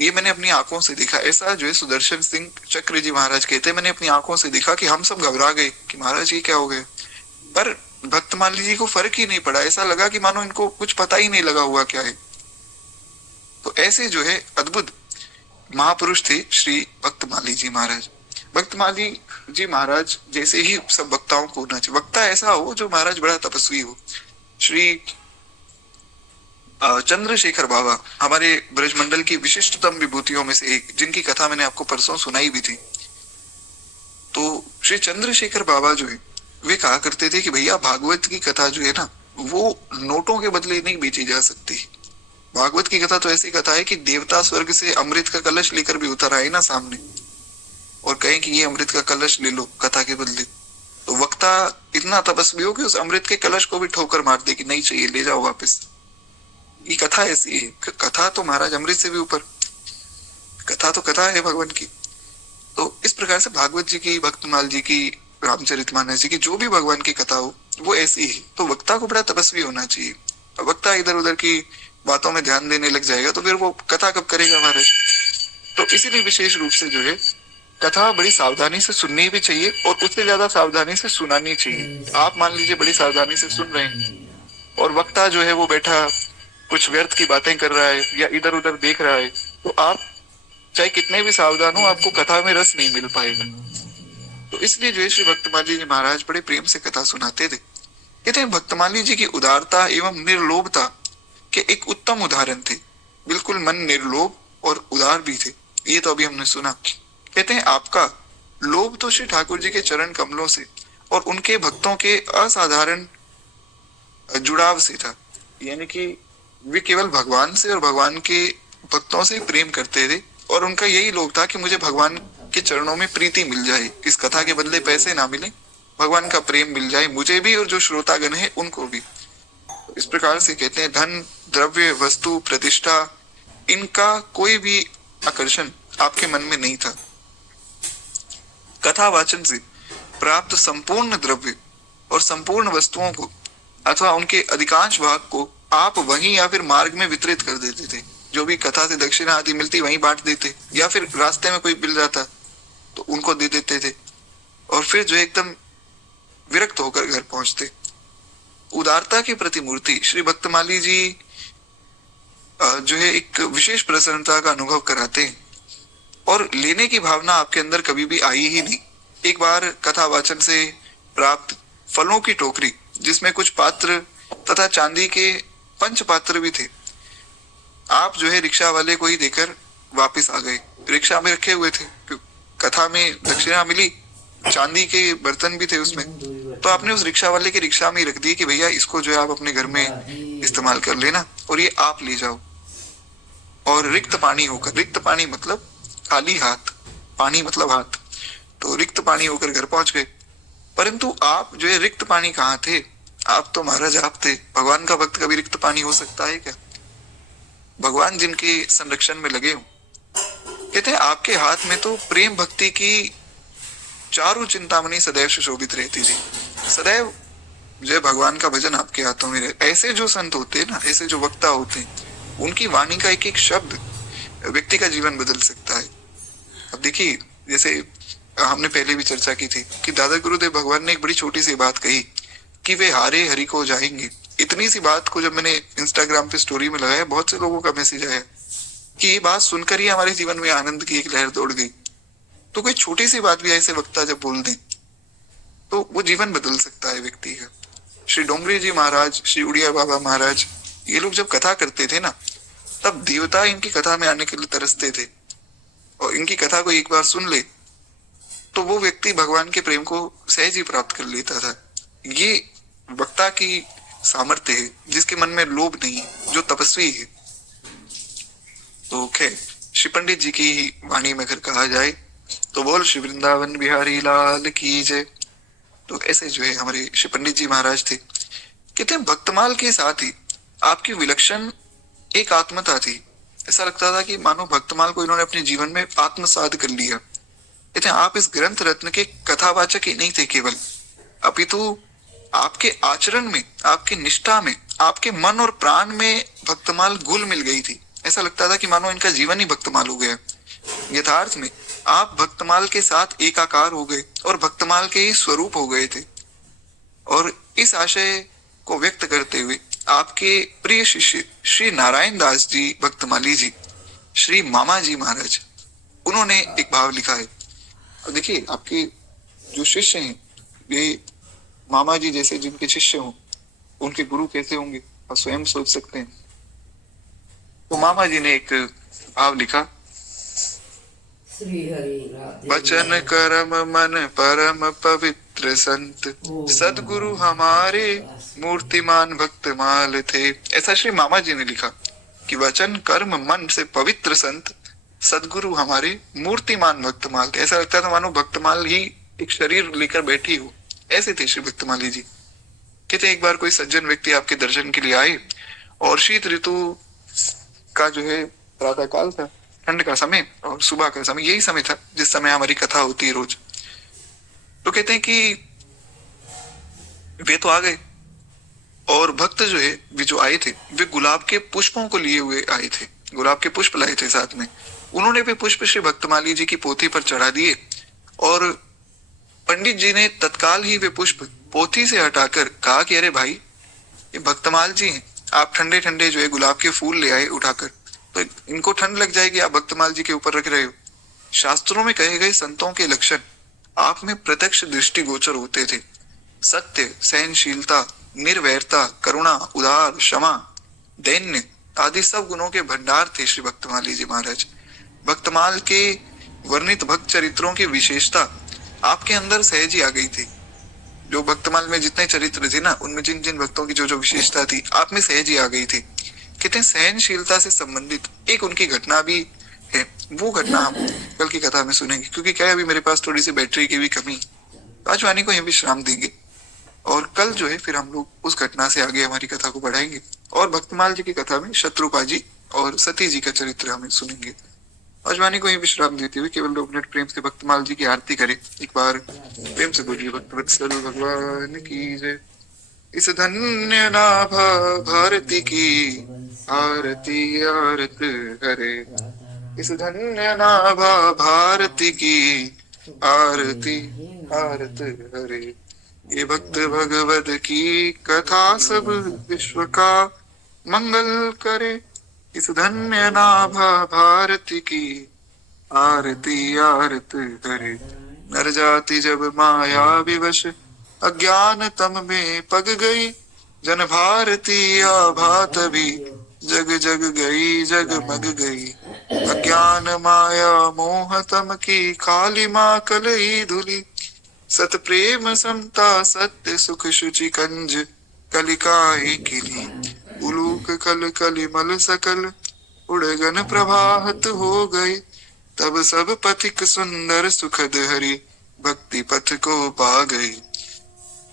ये मैंने अपनी आंखों से देखा। ऐसा जो है सुदर्शन सिंह चक्र जी महाराज कहते हैं मैंने अपनी आंखों से देखा कि हम सब घबरा गए कि महाराज ये क्या हो गया, पर भक्तमाली जी को फर्क ही नहीं पड़ा। ऐसा लगा कि मानो इनको कुछ पता ही नहीं लगा हुआ क्या है। तो ऐसे जो है अद्भुत महापुरुष थे श्री भक्तमाली जी महाराज। भक्तमाली जी महाराज जैसे ही सब वक्ताओं को होना चाहिए। वक्ता ऐसा हो जो महाराज बड़ा तपस्वी हो। श्री चंद्रशेखर बाबा हमारे ब्रजमंडल की विशिष्टतम विभूतियों में से एक, जिनकी कथा मैंने आपको परसों सुनाई भी थी। तो श्री चंद्रशेखर बाबा जो है वे कहा करते थे कि भैया भागवत की कथा जो है ना वो नोटों के बदले नहीं बेची जा सकती। भागवत की कथा तो ऐसी कथा है कि देवता स्वर्ग से अमृत का कलश लेकर भी उतर आए ना सामने और कहें कि ये अमृत का कलश ले लो कथा के बदले, तो वक्ता इतना तपस्वी हो कि उस अमृत के कलश को भी ठोकर मार दे कि नहीं चाहिए, ले जाओ वापस। ये कथा ऐसी है। कथा तो महाराज अमृत से भी ऊपर, कथा तो कथा है भगवान की। तो इस प्रकार से भागवत जी की, भक्तमाल जी की, रामचरितमानस जी की जो भी भगवान की कथा हो वो ऐसी है। तो वक्ता को बड़ा तपस्वी होना चाहिए। वक्ता इधर उधर की बातों में ध्यान देने लग जाएगा तो फिर वो कथा कब करेगा महाराज। तो इसीलिए विशेष रूप से जो है कथा बड़ी सावधानी से सुननी भी चाहिए और उससे ज्यादा सावधानी से सुनानी चाहिए। आप मान लीजिए बड़ी सावधानी से सुन रहे हैं और वक्ता जो है वो बैठा कुछ व्यर्थ की बातें कर रहा है या इधर उधर देख रहा है, तो आप चाहे कितने भी सावधान हो आपको कथा में रस नहीं मिल पाएगा। तो इसलिए जो है श्री भक्तमाली जी महाराज बड़े प्रेम से कथा सुनाते थे। कहते हैं भक्तमाली जी की उदारता एवं निर्लोभता के एक उत्तम उदाहरण थे। बिल्कुल मन निर्लोभ और उदार भी थे। ये तो अभी हमने सुना। कहते हैं आपका लोभ तो श्री ठाकुर जी के चरण कमलों से और उनके भक्तों के असाधारण जुड़ाव से था, यानी कि वे केवल भगवान से और भगवान के भक्तों से प्रेम करते थे और उनका यही लोभ था कि मुझे भगवान के चरणों में प्रीति मिल जाए, इस कथा के बदले पैसे ना मिले, भगवान का प्रेम मिल जाए मुझे भी और जो श्रोतागण है उनको भी। तो इस प्रकार से कहते हैं धन, द्रव्य, वस्तु, प्रतिष्ठा, इनका कोई भी आकर्षण आपके मन में नहीं था। कथा वाचन से प्राप्त संपूर्ण द्रव्य और संपूर्ण वस्तुओं को अथवा उनके अधिकांश भाग को आप वहीं या फिर मार्ग में वितरित कर देते थे। जो भी कथा से दक्षिणा आदि मिलती वहीं बांट देते, या फिर रास्ते में कोई मिल जाता तो उनको दे देते थे, और फिर जो एकदम विरक्त होकर घर पहुंचते। उदारता की प्रतिमूर्ति श्री भक्तमाली जी जो है एक विशेष प्रसन्नता का अनुभव कराते हैं, और लेने की भावना आपके अंदर कभी भी आई ही नहीं। एक बार कथा वाचन से प्राप्त फलों की टोकरी, जिसमें कुछ पात्र तथा चांदी के पंच पात्र भी थे, आप जो है रिक्शा वाले को ही देकर वापस आ गए। रिक्शा में रखे हुए थे, कथा में दक्षिणा मिली, चांदी के बर्तन भी थे उसमें, तो आपने उस रिक्शा वाले के रिक्शा में ही रख दी कि भैया इसको जो है आप अपने घर में इस्तेमाल कर लेना और ये आप ले जाओ। और रिक्त पानी होकर, रिक्त पानी मतलब खाली हाथ, पानी मतलब हाथ, तो रिक्त पानी होकर घर पहुंच गए। परंतु आप जो है रिक्त पानी कहाँ थे? आप तो महाराज आप थे। भगवान का भक्त कभी रिक्त पानी हो सकता है क्या? भगवान जिनके संरक्षण में लगे हो, कहते हैं आपके हाथ में तो प्रेम भक्ति की चारों चिंतामणि सदैव सुशोभित रहती थी। सदैव जो भगवान का भजन आपके हाथों में रहे। ऐसे जो संत होते हैं ना, ऐसे जो वक्ता होते हैं, उनकी वाणी का एक एक शब्द व्यक्ति का जीवन बदल सकता है। अब देखिए, जैसे हमने पहले भी चर्चा की थी कि दादा गुरुदेव भगवान ने एक बड़ी छोटी सी बात कही कि वे हारे हरि को जाएंगे। इतनी सी बात को जब मैंने इंस्टाग्राम पे स्टोरी में लगाया, बहुत से लोगों का मैसेज आया कि ये बात सुनकर ही हमारे जीवन में आनंद की एक लहर दौड़ गई। तो कोई छोटी सी बात भी ऐसे वक्ता जब बोल दें तो वो जीवन बदल सकता है व्यक्ति का। श्री डोंगरी जी महाराज, श्री उड़िया बाबा महाराज, ये लोग जब कथा करते थे ना, तब देवता इनकी कथा में आने के लिए तरसते थे, और इनकी कथा को एक बार सुन ले तो वो व्यक्ति भगवान के प्रेम को सहज ही प्राप्त कर लेता था। ये वक्ता की सामर्थ्य है, जिसके मन में लोभ नहीं है, जो तपस्वी है। तो खैर, श्री पंडित जी की वाणी में अगर कहा जाए तो बोल श्री वृंदावन बिहारी लाल की जय। तो ऐसे जो है हमारे श्री पंडित जी महाराज थे। कहते हैं भक्तमाल के साथ ही आपकी विलक्षण एक आत्मता थी। ऐसा लगता था कि मानो भक्तमाल को इन्होंने अपने जीवन में आत्मसात कर लिया। कहते हैं आप इस ग्रंथ रत्न के कथावाचक ही नहीं थे केवल, अपितु आपके आचरण में, आपकी निष्ठा में, आपके मन और प्राण में भक्तमाल घुल मिल गई थी। ऐसा लगता था कि मानो इनका जीवन ही भक्तमाल हो गया। यथार्थ में आप भक्तमाल के साथ एकाकार हो गए और भक्तमाल के ही स्वरूप हो गए थे। और इस आशय को व्यक्त करते हुए आपके प्रिय शिष्य श्री नारायण दास जी भक्तमाली जी, श्री मामा जी महाराज, उन्होंने एक भाव लिखा है। और देखिए, आपके जो शिष्य हैं, ये मामा जी जैसे जिनके शिष्य हों, उनके गुरु कैसे होंगे आप स्वयं सोच सकते हैं। तो मामा जी ने एक भाव लिखा, वचन कर्म मन परम पवित्र संत, सदगुरु हमारे मूर्तिमान भक्तमाल थे। ऐसा श्री मामा जी ने लिखा कि वचन कर्म मन से पवित्र संत, सदगुरु हमारे मूर्तिमान भक्तमाल थे। ऐसा लगता था मानो भक्तमाल ही एक शरीर लेकर बैठी हो। ऐसे थे श्री भक्तमाली जी। कहते एक बार कोई सज्जन व्यक्ति आपके दर्शन के लिए आए, और शीत ऋतु का जो है प्रातः काल था, ठंड का समय और सुबह का समय, यही समय था जिस समय हमारी कथा होती है रोज। तो कहते हैं कि वे तो आ गए, और भक्त जो है वे जो आए थे, वे गुलाब के पुष्पों को लिए हुए आए थे। गुलाब के पुष्प लाए थे साथ में। उन्होंने वे पुष्प श्री भक्तमाली जी की पोथी पर चढ़ा दिए, और पंडित जी ने तत्काल ही वे पुष्प पोथी से हटाकर कहा कि अरे भाई, ये भक्तमाल जी हैं, आप ठंडे ठंडे जो है गुलाब के फूल ले आए उठाकर, तो इनको ठंड लग जाएगी, आप भक्तमाल जी के ऊपर रख रहे हो। शास्त्रों में कहे गए संतों के लक्षण आप में प्रत्यक्ष दृष्टि गोचर होते थे। सत्य, सहनशीलता, निर्वैरता, करुणा, उदार, क्षमा, दैन्य आदि सब गुणों के भंडार थे श्री भक्तमाली जी महाराज। भक्तमाल के वर्णित भक्त चरित्रों की विशेषता आपके अंदर सहज ही आ गई थी। जो भक्तमाल में जितने चरित्र थे ना, उनमें जिन जिन भक्तों की जो जो विशेषता थी, आप में सहज ही आ गई थी। कहते हैं सहनशीलता से संबंधित एक उनकी घटना भी है। वो घटना हम कल की कथा में सुनेंगे, क्योंकि क्या है, अभी मेरे पास थोड़ी सी बैटरी की भी कमी, आज वाणी को यह विश्राम देंगे, और कल जो है फिर हम लोग उस घटना से आगे हमारी कथा को बढ़ाएंगे, और भक्तमाल जी की कथा में शत्रुपा जी और सती जी का चरित्र हमें सुनेंगे। आज वाणी को ही विश्राम देते हुए केवल 2 मिनट प्रेम से भक्तमाल जी की आरती करें। एक बार प्रेम से बोलिए भक्तवत्सल भगवान की जय। इस धन्य नाभा भारती की आरती आरत हरे। इस धन्य नाभा भारती की आरती आरत हरे। ये भक्त भगवत की कथा सब विश्व का मंगल करे। इस धन्य नाभा भारती की आरती आरत हरे। नर जाति जब माया विवश अज्ञान तम में पग गई। जन भारती आभा तभी जग जग गई जगमग गई। अज्ञान माया मोह तम की काली माँ कलई धुली। सत प्रेम समता सत्य सुख शुचि कंज कलिकाई किली। उलूक कल कलिमल सकल उड़गन प्रभात हो गई। तब सब पथिक सुंदर सुखद हरि भक्ति पथ को पा गई।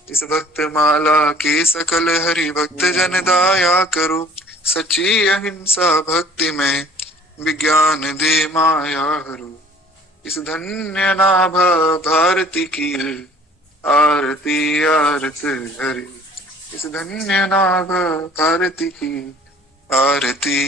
इस भक्त माला के सकल हरि भक्त जन दाया करो। सच्ची अहिंसा भक्ति में विज्ञान दे माया हरो। इस धन्य नाभा भारती की आरती आरत हरि। इस धन्य नाभा भारती की आरती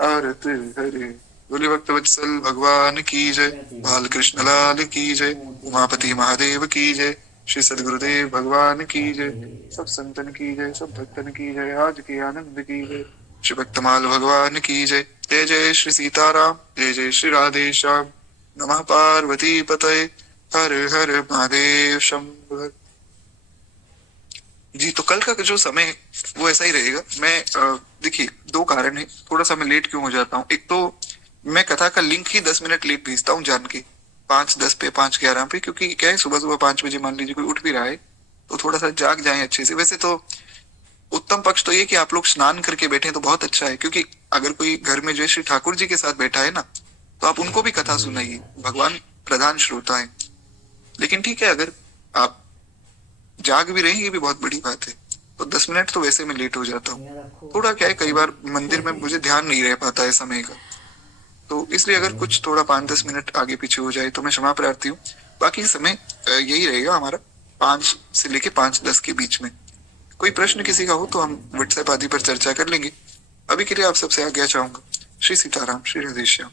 आरत हरि। बोले भक्तवत्सल भगवान की जय। बाल कृष्ण लाल की जय। उमापति महादेव की जय। श्री सदगुरुदेव भगवान की जय। सब संतन की जय, सब भक्तन की जय, आज के आनंद की जय। श्री भक्तमाल भगवान की जय। जय जय श्री सीताराम, जय जय श्री राधे श्याम। नमः पार्वती पतये, हर हर महादेव शंभो। जी तो कल का जो समय है वो ऐसा ही रहेगा। मैं देखिए 2 कारण है थोड़ा सा मैं लेट क्यों हो जाता हूँ। एक तो मैं कथा का लिंक ही 10 मिनट लेट भेजता हूँ जान के, 5:10 पे 5:11 पे, क्योंकि क्या है सुबह सुबह 5 बजे मान लीजिए कोई उठ भी रहा है तो थोड़ा सा जाग जाए अच्छे से। वैसे तो उत्तम पक्ष तो ये कि आप लोग स्नान करके बैठे तो बहुत अच्छा है, क्योंकि अगर कोई घर में जय श्री ठाकुर जी के साथ बैठा है ना तो आप उनको भी कथा सुनाइए, भगवान प्रधान श्रोता है। लेकिन ठीक है अगर आप जाग भी रहे ये भी बहुत बड़ी बात है। तो 10 मिनट तो वैसे मैं लेट हो जाता हूँ। थोड़ा क्या है कई बार मंदिर में मुझे ध्यान नहीं रह पाता है समय का, तो इसलिए अगर कुछ थोड़ा 5-10 मिनट आगे पीछे हो जाए तो मैं क्षमा प्रार्थी हूँ। बाकी समय यही रहेगा हमारा 5 से लेके 5:10 के बीच में। कोई प्रश्न किसी का हो तो हम व्हाट्सएप आदि पर चर्चा कर लेंगे। अभी के लिए आप सबसे आज्ञा चाहूंगा। श्री सीताराम, श्री राधेश्याम।